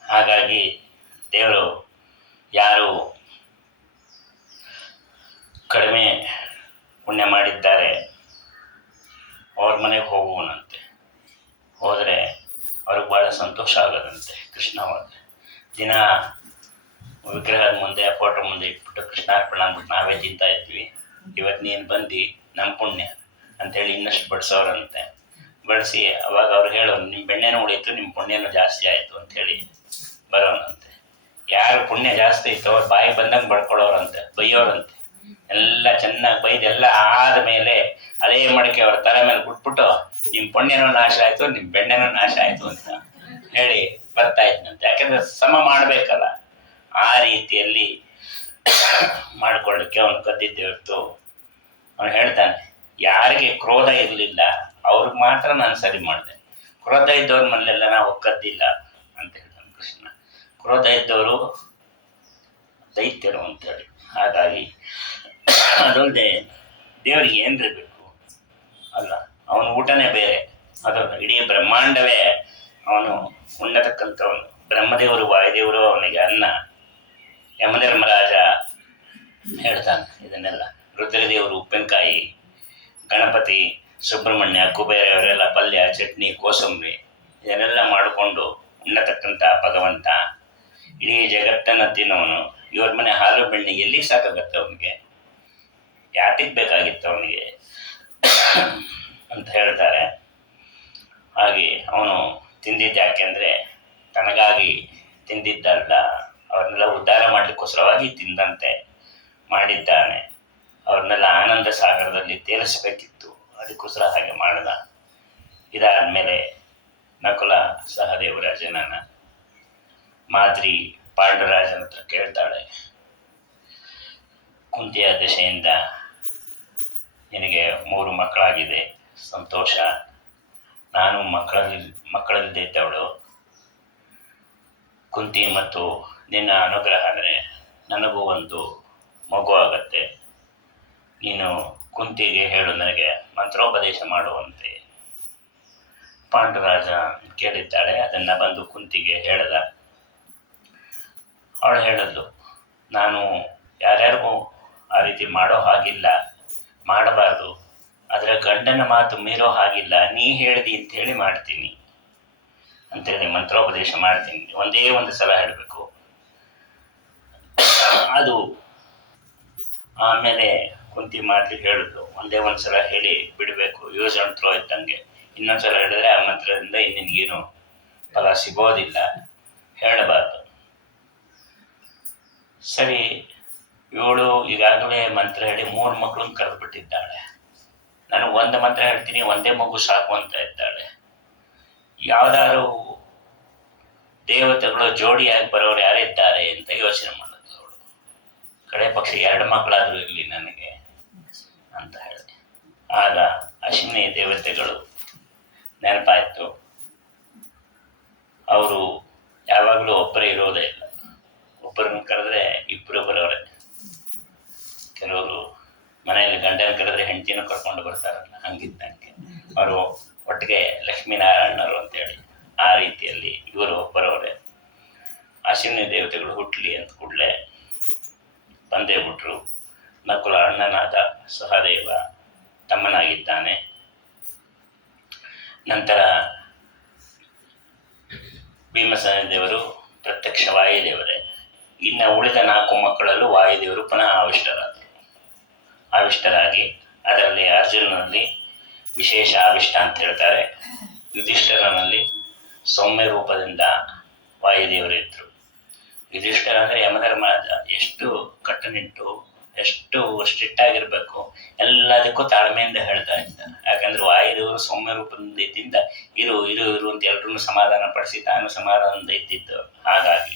ಹಾಗಾಗಿ ದೇವರು ಯಾರು ಕಡಿಮೆ ಪುಣ್ಯ ಮಾಡಿದ್ದಾರೆ ಅವ್ರ ಮನೆಗೆ ಹೋಗುವನಂತೆ. ಹೋದರೆ ಅವ್ರಿಗೆ ಭಾಳ ಸಂತೋಷ ಆಗೋದಂತೆ. ಕೃಷ್ಣ ಹೋದರೆ ದಿನ ವಿಗ್ರಹದ ಮುಂದೆ ಫೋಟೋ ಮುಂದೆ ಇಟ್ಬಿಟ್ಟು ಕೃಷ್ಣಾರ್ಪಣ ಅಂದ್ಬಿಟ್ಟು ನಾವೇ ತಿಂತಾ ಇದ್ವಿ. ಇವತ್ತು ನೀನು ಬಂದು ನಮ್ಮ ಪುಣ್ಯ ಅಂಥೇಳಿ ಇನ್ನಷ್ಟು ಬಡಿಸೋರಂತೆ. ಬಡಿಸಿ ಅವಾಗ ಅವ್ರು ಹೇಳೋರು, ನಿಮ್ಮ ಬೆಣ್ಣೆನೂ ಉಳಿಯಿತು, ನಿಮ್ಮ ಪುಣ್ಯನೂ ಜಾಸ್ತಿ ಆಯಿತು ಅಂಥೇಳಿ ಬರೋನಂತೆ. ಯಾರು ಪುಣ್ಯ ಜಾಸ್ತಿ ಇತ್ತು ಅವ್ರು ಬಾಯಿ ಬಂದಂಗೆ ಬಡ್ಕೊಳ್ಳೋರಂತೆ, ಬೈಯೋರಂತೆ. ಎಲ್ಲ ಚೆನ್ನಾಗಿ ಬೈದೆಲ್ಲ ಆದಮೇಲೆ ಅದೇ ಮಡಿಕೆ ಅವ್ರ ತಲೆ ಮೇಲೆ ಬಿಟ್ಬಿಟ್ಟು ನಿಮ್ಮ ಪುಣ್ಯನೂ ನಾಶ ಆಯಿತು, ನಿಮ್ಮ ಬೆಣ್ಣೆನೂ ನಾಶ ಆಯಿತು ಅಂತ ಹೇಳಿ ಬರ್ತಾ ಇದ್ನಂತೆ. ಯಾಕೆಂದರೆ ಸಮ ಮಾಡಬೇಕಲ್ಲ, ಆ ರೀತಿಯಲ್ಲಿ ಮಾಡಿಕೊಳ್ಳಿಕ್ಕೆ ಅವನು ಕದ್ದಿದ್ದೆ ಹೊರತು. ಅವನು ಹೇಳ್ತಾನೆ, ಯಾರಿಗೆ ಕ್ರೋಧ ಇರಲಿಲ್ಲ ಅವ್ರಿಗೆ ಮಾತ್ರ ನಾನು ಸರಿ ಮಾಡಿದೆ, ಕ್ರೋಧ ಇದ್ದವ್ರ ಮನೆಯೆಲ್ಲ ನಾವು ಕದ್ದಿಲ್ಲ ಅಂತ ಹೇಳ್ತಾನೆ ಕೃಷ್ಣ. ಕ್ರೋಧ ಇದ್ದವರು ದೈತ್ಯರು ಅಂತೇಳಿ. ಹಾಗಾಗಿ ಅದಲ್ಲದೆ ದೇವರಿಗೆ ಏನ್ರಿ ಬೇಕು ಅಲ್ಲ, ಅವನ ಊಟನೇ ಬೇರೆ. ಅದು ಇಡೀ ಬ್ರಹ್ಮಾಂಡವೇ ಅವನು ಉಣ್ಣತಕ್ಕಂಥವನು. ಬ್ರಹ್ಮದೇವರು ವಾಯುದೇವರು ಅವನಿಗೆ ಅನ್ನ. ಯಮಧರ್ಮರಾಜ ಹೇಳ್ತಾನೆ ಇದನ್ನೆಲ್ಲ. ರುದ್ರದೇವರು ಉಪ್ಪಿನಕಾಯಿ, ಗಣಪತಿ, ಸುಬ್ರಹ್ಮಣ್ಯ, ಕುಬೇರ ಅವರೆಲ್ಲ ಪಲ್ಯ, ಚಟ್ನಿ, ಕೋಸಂಬರಿ ಇದನ್ನೆಲ್ಲ ಮಾಡಿಕೊಂಡು ಉಣ್ಣತಕ್ಕಂಥ ಭಗವಂತ ಇಡೀ ಜಗತ್ತನ್ನು ತಿನ್ನೋನು. ಇವ್ರ ಮನೆ ಹಾಲು ಬೆಣ್ಣೆ ಎಲ್ಲಿಗೆ ಸಾಕಾಗತ್ತೆ ಅವನಿಗೆ? ಯಾತಿಗೆ ಬೇಕಾಗಿತ್ತು ಅವನಿಗೆ ಅಂತ ಹೇಳ್ತಾರೆ. ಹಾಗೆ ಅವನು ತಿಂದಿದ್ದು ಯಾಕೆಂದರೆ ತನಗಾಗಿ ತಿಂದಿದ್ದಲ್ಲ, ಅವ್ರನ್ನೆಲ್ಲ ಉದ್ಧಾರ ಮಾಡಲಿಕ್ಕೋಸ್ಕರವಾಗಿ ತಿಂದಂತೆ ಮಾಡಿದ್ದಾನೆ. ಅವ್ರನ್ನೆಲ್ಲ ಆನಂದ ಸಾಗರದಲ್ಲಿ ತೇಲಿಸಬೇಕಿತ್ತು, ಅದಕ್ಕೋಸ್ಕರ ಹಾಗೆ ಮಾಡಿದ. ಇದಾದಮೇಲೆ ನಕುಲ ಸಹದೇವರಾಜನನ್ನ ಮಾದ್ರಿ ಪಾಂಡುರಾಜನ ಹತ್ರ ಕೇಳ್ತಾಳೆ, ಕುಂತಿಯ ದಶೆಯಿಂದ ನಿನಗೆ 3 ಮಕ್ಕಳಾಗಿದೆ, ಸಂತೋಷ. ನಾನು ಮಕ್ಕಳಲ್ಲದೆ ಇದ್ದವಳು. ಕುಂತಿ ಮತ್ತು ನಿನ್ನ ಅನುಗ್ರಹ ಅಂದರೆ ನನಗೂ ಒಂದು ಮಗು ಆಗತ್ತೆ. ನೀನು ಕುಂತಿಗೆ ಹೇಳು ನನಗೆ ಮಂತ್ರೋಪದೇಶ ಮಾಡುವಂತೆ. ಪಾಂಡುರಾಜ ಕೇಳಿದ್ದಾಳೆ. ಅದನ್ನು ಬಂದು ಕುಂತಿಗೆ ಹೇಳ್ದ. ಅವಳು ಹೇಳಿದ್ಲು, ನಾನು ಯಾರ್ಯಾರಿಗೂ ಆ ರೀತಿ ಮಾಡೋ ಹಾಗಿಲ್ಲ, ಮಾಡಬಾರ್ದು, ಆದರೆ ಗಂಡನ ಮಾತು ಮೀರೋ ಹಾಗಿಲ್ಲ. ನೀ ಹೇಳ್ದಿ ಅಂಥೇಳಿ ಮಾಡ್ತೀನಿ ಅಂತೇಳಿ ಮಂತ್ರೋಪದೇಶ ಮಾಡ್ತೀನಿ. ಒಂದೇ ಒಂದು ಸಲ ಹೇಳಬೇಕು ಅದು. ಆಮೇಲೆ ಕುಂತಿ ಮಾತು ಹೇಳಿದ್ಲು, ಒಂದೇ ಒಂದು ಸಲ ಹೇಳಿ ಬಿಡಬೇಕು, ಯೂಸ್ ಆ್ಯಂಡ್ ಥ್ರೋ ಇದ್ದಂಗೆ. ಇನ್ನೊಂದು ಸಲ ಹೇಳಿದ್ರೆ ಆ ಮಂತ್ರದಿಂದ ನಿನಗೇನು ಫಲ ಸಿಗೋದಿಲ್ಲ, ಹೇಳಬಾರ್ದು. ಸರಿ, ಇವಳು ಈಗಾಗಲೇ ಮಂತ್ರ ಹೇಳಿ 3 ಮಕ್ಕಳನ್ನ ಕರೆದುಬಿಟ್ಟಿದ್ದಾಳೆ. ನಾನು ಒಂದು ಮಂತ್ರ ಹೇಳ್ತೀನಿ, ಒಂದೇ ಮಗು ಸಾಕು ಅಂತ ಇದ್ದಾಳೆ. ಯಾವ್ದಾದ್ರು ದೇವತೆಗಳು ಜೋಡಿಯಾಗಿ ಬರೋರು ಯಾರಿದ್ದಾರೆ ಅಂತ ಯೋಚನೆ ಮಾಡಿದ್ಳು ಅವಳು. ಕಡೆ ಪಕ್ಷ 2 ಮಕ್ಕಳಾದರೂ ಇರಲಿ ನನಗೆ ಅಂತ ಹೇಳಿದೆ. ಆಗ ಅಶ್ವಿನಿ ದೇವತೆಗಳು ನೆನಪಾಯಿತು. ಅವರು ಯಾವಾಗಲೂ ಒಬ್ಬರೇ ಇರೋದೇ ಇಲ್ಲ, ಒಬ್ಬರನ್ನ ಕರೆದ್ರೆ 2 ಬರೋರೆ. ಕೆಲವರು ಮನೆಯಲ್ಲಿ ಗಂಡನ ಕರೆದ್ರೆ ಹೆಂಡತಿನೂ ಕರ್ಕೊಂಡು ಬರ್ತಾರಲ್ಲ, ಹಂಗಿದ್ದಂಗೆ ಅವರು ಒಟ್ಟಿಗೆ ಲಕ್ಷ್ಮೀನಾರಾಯಣರು ಅಂತೇಳಿ ಆ ರೀತಿಯಲ್ಲಿ ಇವರು ಬರೋರೆ. ಅಶ್ವಿನಿ ದೇವತೆಗಳು ಹುಟ್ಟಲಿ ಅಂತ ಕೂಡಲೇ ಬಂದೇ ಬಿಟ್ರು. ನಕುಲ ಅಣ್ಣನಾದ, ಸಹದೇವ ತಮ್ಮನಾಗಿದ್ದಾನೆ. ನಂತರ ಭೀಮಸೇನ ದೇವರು ಪ್ರತ್ಯಕ್ಷ ವಾಯುದೇವರೇ. ಇನ್ನು ಉಳಿದ 4 ಮಕ್ಕಳಲ್ಲೂ ವಾಯುದೇವರು ಪುನಃ ಆವಿಷ್ಟರಾಗಿ ಅದರಲ್ಲಿ ಅರ್ಜುನನಲ್ಲಿ ವಿಶೇಷ ಆವಿಷ್ಟ ಅಂತ ಹೇಳ್ತಾರೆ. ಯುಧಿಷ್ಠಿರನಲ್ಲಿ ಸೌಮ್ಯ ರೂಪದಿಂದ ವಾಯುದೇವರಿದ್ದರು. ಯುಧಿಷ್ಠಿರ ಅಂದರೆ ಯಮಧರ್ಮರಾಜ. ಎಷ್ಟು ಕಟ್ಟುನಿಟ್ಟು, ಎಷ್ಟು ಸ್ಟ್ರಿಕ್ಟ್ ಆಗಿರಬೇಕು, ಎಲ್ಲದಕ್ಕೂ ತಾಳ್ಮೆಯಿಂದ ಹೇಳ್ತಾ ಇದ್ದ. ಯಾಕಂದ್ರೆ ವಾಯುದೇವರು ಸೌಮ್ಯ ರೂಪದಿಂದ ಇದ್ದಿಂದ ಇರು ಇರು ಇರು ಅಂತ ಎಲ್ಲರೂ ಸಮಾಧಾನ ಪಡಿಸಿ ತಾನು ಸಮಾಧಾನದಿಂದ ಇದ್ದಿದ್ದು. ಹಾಗಾಗಿ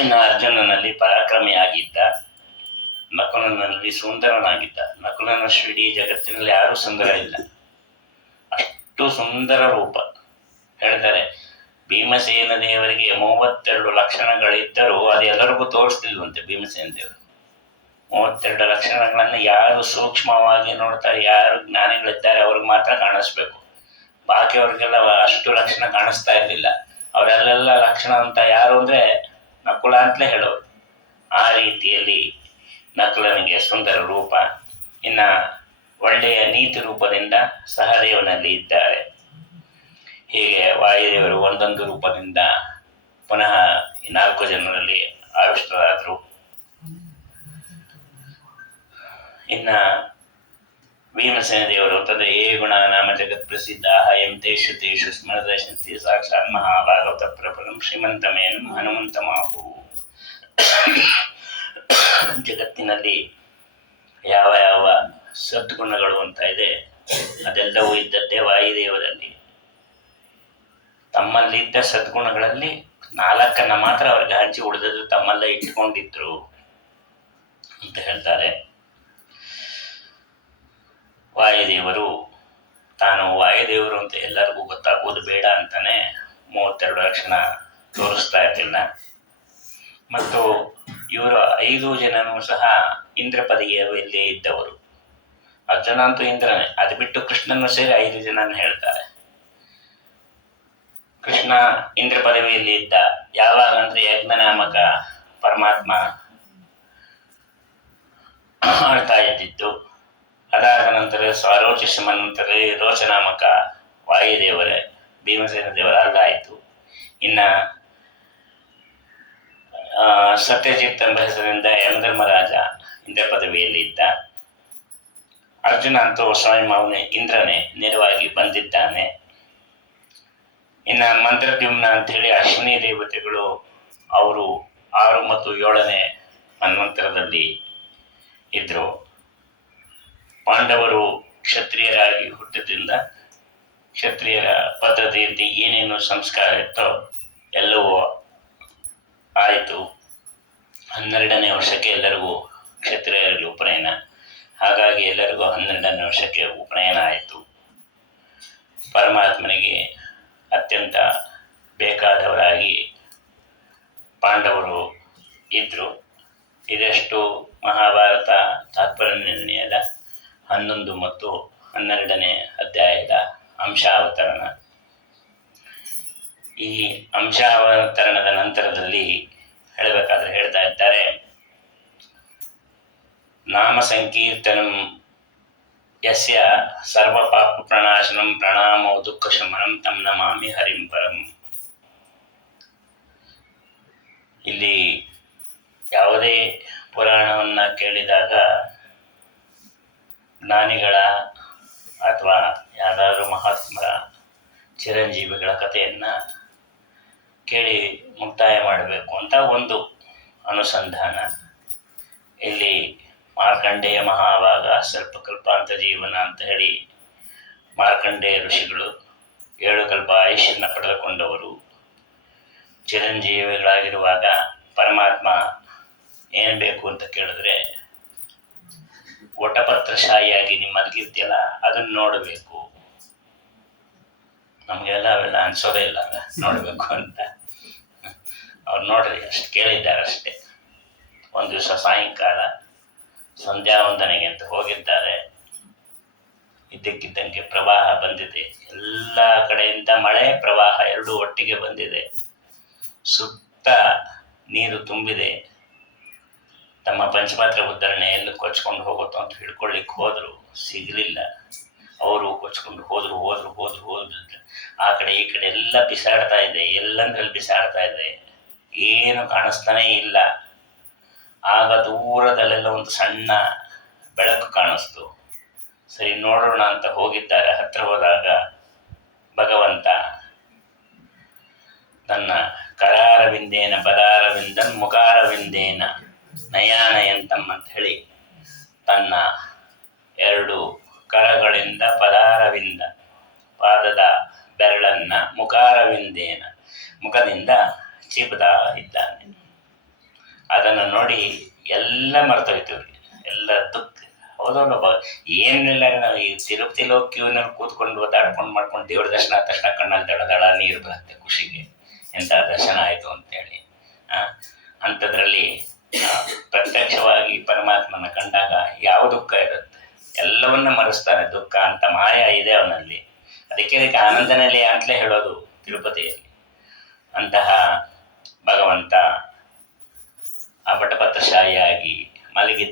ಇನ್ನು ಅರ್ಜುನನಲ್ಲಿ ಪರಾಕ್ರಮಿಯಾಗಿದ್ದ, ನಕುಲನಲ್ಲಿ ಸುಂದರನಾಗಿದ್ದ. ನಕುಲನಷ್ಟು ಇಡೀ ಜಗತ್ತಿನಲ್ಲಿ ಯಾರೂ ಸುಂದರ ಇಲ್ಲ, ಅಷ್ಟು ಸುಂದರ ರೂಪ. ಹೇಳ್ತಾರೆ ಭೀಮಸೇನ ದೇವರಿಗೆ 32 ಲಕ್ಷಣಗಳಿದ್ದರೂ ಅದು ಎಲ್ಲರಿಗೂ ತೋರಿಸ್ತಿಲ್ವಂತೆ. ಭೀಮಸೇನ ದೇವರು 32 ಲಕ್ಷಣಗಳನ್ನು ಯಾರು ಸೂಕ್ಷ್ಮವಾಗಿ ನೋಡ್ತಾರೆ, ಯಾರು ಜ್ಞಾನಿಗಳಿದ್ದಾರೆ ಅವ್ರಿಗೆ ಮಾತ್ರ ಕಾಣಿಸ್ಬೇಕು. ಬಾಕಿಯವ್ರಿಗೆಲ್ಲ ಅಷ್ಟು ಲಕ್ಷಣ ಕಾಣಿಸ್ತಾ ಇರಲಿಲ್ಲ. ಅವರೆಲ್ಲ ಲಕ್ಷಣ ಅಂತ ಯಾರು ಅಂದರೆ ನಕುಲ ಅಂತಲೇ ಹೇಳೋರು. ಆ ರೀತಿಯಲ್ಲಿ ನಕುಲನಿಗೆ ಸುಂದರ ರೂಪ. ಇನ್ನು ಒಳ್ಳೆಯ ನೀತಿ ರೂಪದಿಂದ ಸಹದೇವನಲ್ಲಿ ಇದ್ದಾರೆ. ಹೀಗೆ ವಾಯುದೇವರು ಒಂದೊಂದು ರೂಪದಿಂದ ಪುನಃ 4 ಜನರಲ್ಲಿ ಆವಿಷ್ಟರಾದರು. ಇನ್ನು ಭೀಮಸೇನ ದೇವರು ಅಂತಂದರೆ ಏ ಗುಣ ನಾಮ ಜಗತ್ ಪ್ರಸಿದ್ಧ ಎಂತೇಷು ತೇಷು ಸ್ಮರದಶಂತಿ ಸಾಕ್ಷಾತ್ ಮಹಾಭಾಗವತ ಪ್ರಫಲಂ ಶ್ರೀಮಂತಮೇನು ಹನುಮಂತ ಮಾಹು. ಜಗತ್ತಿನಲ್ಲಿ ಯಾವ ಯಾವ ಸದ್ಗುಣಗಳು ಅಂತ ಇದೆ ಅದೆಲ್ಲವೂ ಇದ್ದದ್ದೇ ವಾಯುದೇವರಲ್ಲಿ. ತಮ್ಮಲ್ಲಿದ್ದ ಸದ್ಗುಣಗಳಲ್ಲಿ 4 ಮಾತ್ರ ಅವ್ರಿಗೆ ಹಂಚಿ ಉಳಿದದ್ದು ತಮ್ಮಲ್ಲೇ ಇಟ್ಕೊಂಡಿದ್ರು ಅಂತ ಹೇಳ್ತಾರೆ. ವಾಯುದೇವರು ತಾನು ವಾಯುದೇವರು ಅಂತ ಎಲ್ಲರಿಗೂ ಗೊತ್ತಾಗೋದು ಬೇಡ ಅಂತಾನೆ 32 ಲಕ್ಷಣ ತೋರಿಸ್ತಾ ಇರಲಿಲ್ಲ. ಮತ್ತು ಇವರು 5 ಜನನೂ ಸಹ ಇಂದ್ರ ಪದವಿಯಲ್ಲಿ ಇದ್ದವರು. ಅರ್ಜುನ ಅಂತೂ ಇಂದ್ರನೇ, ಅದು ಬಿಟ್ಟು ಕೃಷ್ಣನ್ನು ಸೇರಿ 5 ಜನನ ಹೇಳ್ತಾರೆ. ಕೃಷ್ಣ ಇಂದ್ರ ಪದವಿಯಲ್ಲಿ ಇದ್ದ. ಯಾವಾಗ ಅಂದರೆ ಯಜ್ಞನಾಮಕ ಪರಮಾತ್ಮ ಆಳ್ತಾ ಇದ್ದಿದ್ದು. ಅದಾದ ನಂತರ ಸ್ವರೋಚಿಷ ನಂತರ ರೋಚನಾಮಕ ವಾಯುದೇವರೇ ಭೀಮಸೇನ ದೇವರ ಅಲ್ಲಾಯಿತು. ಇನ್ನು ಸತ್ಯಜಿತ್ ಎಂಬ ಹೆಸರಿನಿಂದ ಯಮಧರ್ಮರಾಜ ಇಂದ್ರ ಪದವಿಯಲ್ಲಿ ಇದ್ದ. ಅರ್ಜುನ ಅಂತೂ ಸ್ವಯಂ ಅವನೇ ಇಂದ್ರನೇ ನೇರವಾಗಿ ಬಂದಿದ್ದಾನೆ. ಇನ್ನು ಮಂತ್ರದ್ಯುಮ್ನ ಅಂಥೇಳಿ ಅಶ್ವಿನಿ ದೇವತೆಗಳು, ಅವರು 6 ಮತ್ತು 7ನೇ ಮನ್ವಂತರದಲ್ಲಿ ಇದ್ದರು. ಪಾಂಡವರು ಕ್ಷತ್ರಿಯರಾಗಿ ಹುಟ್ಟಿದ್ರಿಂದ ಕ್ಷತ್ರಿಯರ ಪದ್ಧತಿಯಲ್ಲಿ ಏನೇನು ಸಂಸ್ಕಾರ ಇತ್ತೋ ಎಲ್ಲವೂ ಆಯಿತು. 12ನೇ ವರ್ಷಕ್ಕೆ ಎಲ್ಲರಿಗೂ ಕ್ಷತ್ರಿಯರಲ್ಲಿ ಉಪನಯನ. ಹಾಗಾಗಿ ಎಲ್ಲರಿಗೂ 12ನೇ ವರ್ಷಕ್ಕೆ ಉಪನಯನ ಆಯಿತು. ಪರಮಾತ್ಮನಿಗೆ ಅತ್ಯಂತ ಬೇಕಾದವರಾಗಿ ಪಾಂಡವರು ಇದ್ದರು. ಇದಷ್ಟು ಮಹಾಭಾರತ ತಾತ್ಪರ್ಯ ನಿರ್ಣಯದ 11 ಮತ್ತು 12ನೇ ಅಧ್ಯಾಯದ ಅಂಶಾವತರಣ. ಈ ಅಂಶಾವತರಣದ ನಂತರದಲ್ಲಿ ಹೇಳಬೇಕಾದ್ರೆ ಹೇಳ್ತಾ ಇದ್ದಾರೆ, ನಾಮ ಸಂಕೀರ್ತನಂ ಯಸ್ಯ ಸರ್ವ ಪಾಪ ಪ್ರಣಾಶನಂ ಪ್ರಣಾಮೋ ದುಃಖ ಶಮನಂ ತಂ ನಮಾಮಿ ಹರಿಂ ಪರಂ. ಇಲ್ಲಿ ಯಾವುದೇ ಪುರಾಣವನ್ನು ಕೇಳಿದಾಗ ಜ್ಞಾನಿಗಳ ಅಥವಾ ಯಾವ್ದಾದ್ರು ಮಹಾತ್ಮರ ಚಿರಂಜೀವಿಗಳ ಕಥೆಯನ್ನು ಕೇಳಿ ಮುಕ್ತಾಯ ಮಾಡಬೇಕು ಅಂತ ಒಂದು ಅನುಸಂಧಾನ. ಇಲ್ಲಿ ಮಾರ್ಕಂಡೇಯ ಮಹಾಭಾಗ ಸ್ವಲ್ಪ ಕಲ್ಪಾಂತ ಜೀವನ ಅಂತ ಹೇಳಿ ಮಾರ್ಕಂಡೇಯ ಋಷಿಗಳು 7 ಕಲ್ಪ ಆಯುಷ್ಯನ ಪಡೆದುಕೊಂಡವರು. ಚಿರಂಜೀವಿಗಳಾಗಿರುವಾಗ ಪರಮಾತ್ಮ ಏನು ಬೇಕು ಅಂತ ಕೇಳಿದ್ರೆ, ವಟಪತ್ರಶಾಹಿಯಾಗಿ ನೀವು ಮಲಗಿರ್ತೀಯಲ್ಲ ಅದನ್ನು ನೋಡಬೇಕು. ನಮಗೆಲ್ಲ ಅವೆಲ್ಲ ಅನ್ಸೋದೇ ಇಲ್ಲ ನೋಡಬೇಕು ಅಂತ. ಅವ್ರು ನೋಡ್ರಿ ಅಷ್ಟು ಕೇಳಿದ್ದಾರೆ ಅಷ್ಟೇ. ಒಂದು ದಿವಸ ಸಾಯಂಕಾಲ ಸಂಧ್ಯಾ ವಂದನೆಗೆ ಅಂತ ಹೋಗಿದ್ದಾರೆ. ಇದ್ದಕ್ಕಿದ್ದಂಗೆ ಪ್ರವಾಹ ಬಂದಿದೆ. ಎಲ್ಲ ಕಡೆಯಿಂದ ಮಳೆ ಪ್ರವಾಹ ಎರಡೂ ಒಟ್ಟಿಗೆ ಬಂದಿದೆ. ಸುತ್ತ ನೀರು ತುಂಬಿದೆ. ತಮ್ಮ ಪಂಚಪಾತ್ರ ಉದ್ಧರಣೆ ಎಲ್ಲಿ ಕೊಚ್ಕೊಂಡು ಹೋಗುತ್ತೋ ಅಂತ ಹಿಡ್ಕೊಳ್ಳಿಕ್ಕೆ ಹೋದರು, ಸಿಗಲಿಲ್ಲ. ಅವರು ಕೊಚ್ಕೊಂಡು ಹೋದ್ರು. ಆ ಕಡೆ ಈ ಕಡೆ ಎಲ್ಲ ಬಿಸಾಡ್ತಾ ಇದೆ, ಎಲ್ಲಂದ್ರಲ್ಲಿ ಬಿಸಾಡ್ತಾ ಇದೆ, ಏನು ಕಾಣಿಸ್ತಾನೇ ಇಲ್ಲ. ಆಗ ದೂರದಲ್ಲೆಲ್ಲ ಒಂದು ಸಣ್ಣ ಬೆಳಕು ಕಾಣಿಸ್ತು. ಸರಿ ನೋಡೋಣ ಅಂತ ಹೋಗಿದ್ದಾರೆ. ಹತ್ರ ಹೋದಾಗ ಭಗವಂತ ತನ್ನ ಕರಾರವಿಂದೇನ ಪದಾರವಿಂದನ್ ಮುಖಾರವಿಂದೇನ ನಯಾನಯಂತಂ ಅಂತ ಹೇಳಿ ತನ್ನ 2 ಕರಗಳಿಂದ ಪದಾರವಿಂದ ಪಾದದ ಬೆರಳನ್ನ ಮುಖಾರವಿಂದೇನ ಮುಖದಿಂದ ಚಿಬುತ್ತಾ ಇದ್ದಾನೆ. ಅದನ್ನು ನೋಡಿ ಎಲ್ಲ ಮರ್ತೋಯ್ತು ಇವ್ರಿಗೆ, ಎಲ್ಲ ದುಃಖ. ಹೌದಲ್ಲ, ಏನಿಲ್ಲ, ನಾವು ಈ ತಿರುಪತಿಲಿ ಹೋಗಿ ಕ್ಯೂನಲ್ಲಿ ಕೂತ್ಕೊಂಡು ಒದ್ದಾಡ್ಕೊಂಡು ಮಾಡ್ಕೊಂಡು ದೇವ್ರ ದರ್ಶನ ಆದ ತಕ್ಷಣ ಕಣ್ಣಲ್ಲಿ ದಡ ದಡ ನೀರು ಬರುತ್ತೆ ಖುಷಿಗೆ, ಎಂಥ ದರ್ಶನ ಆಯಿತು ಅಂತೇಳಿ. ಅಂಥದ್ರಲ್ಲಿ ಪ್ರತ್ಯಕ್ಷವಾಗಿ ಪರಮಾತ್ಮನ ಕಂಡಾಗ ಯಾವ ದುಃಖ ಇರುತ್ತೆ, ಎಲ್ಲವನ್ನ ಮರೆಸ್ತಾನೆ. ದುಃಖ ಅಂತ ಮಾಯ ಇದೆ ಅವನಲ್ಲಿ. ಅದಕ್ಕೆ ಆನಂದನಲ್ಲಿ ಅಂತಲೇ ಹೇಳೋದು ತಿರುಪತಿಯಲ್ಲಿ. ಅಂತಹ ಭಗವಂತ ಆ ಪಟಪತ್ರಶಾಹಿಯಾಗಿ ಮಲಗಿದ್ದ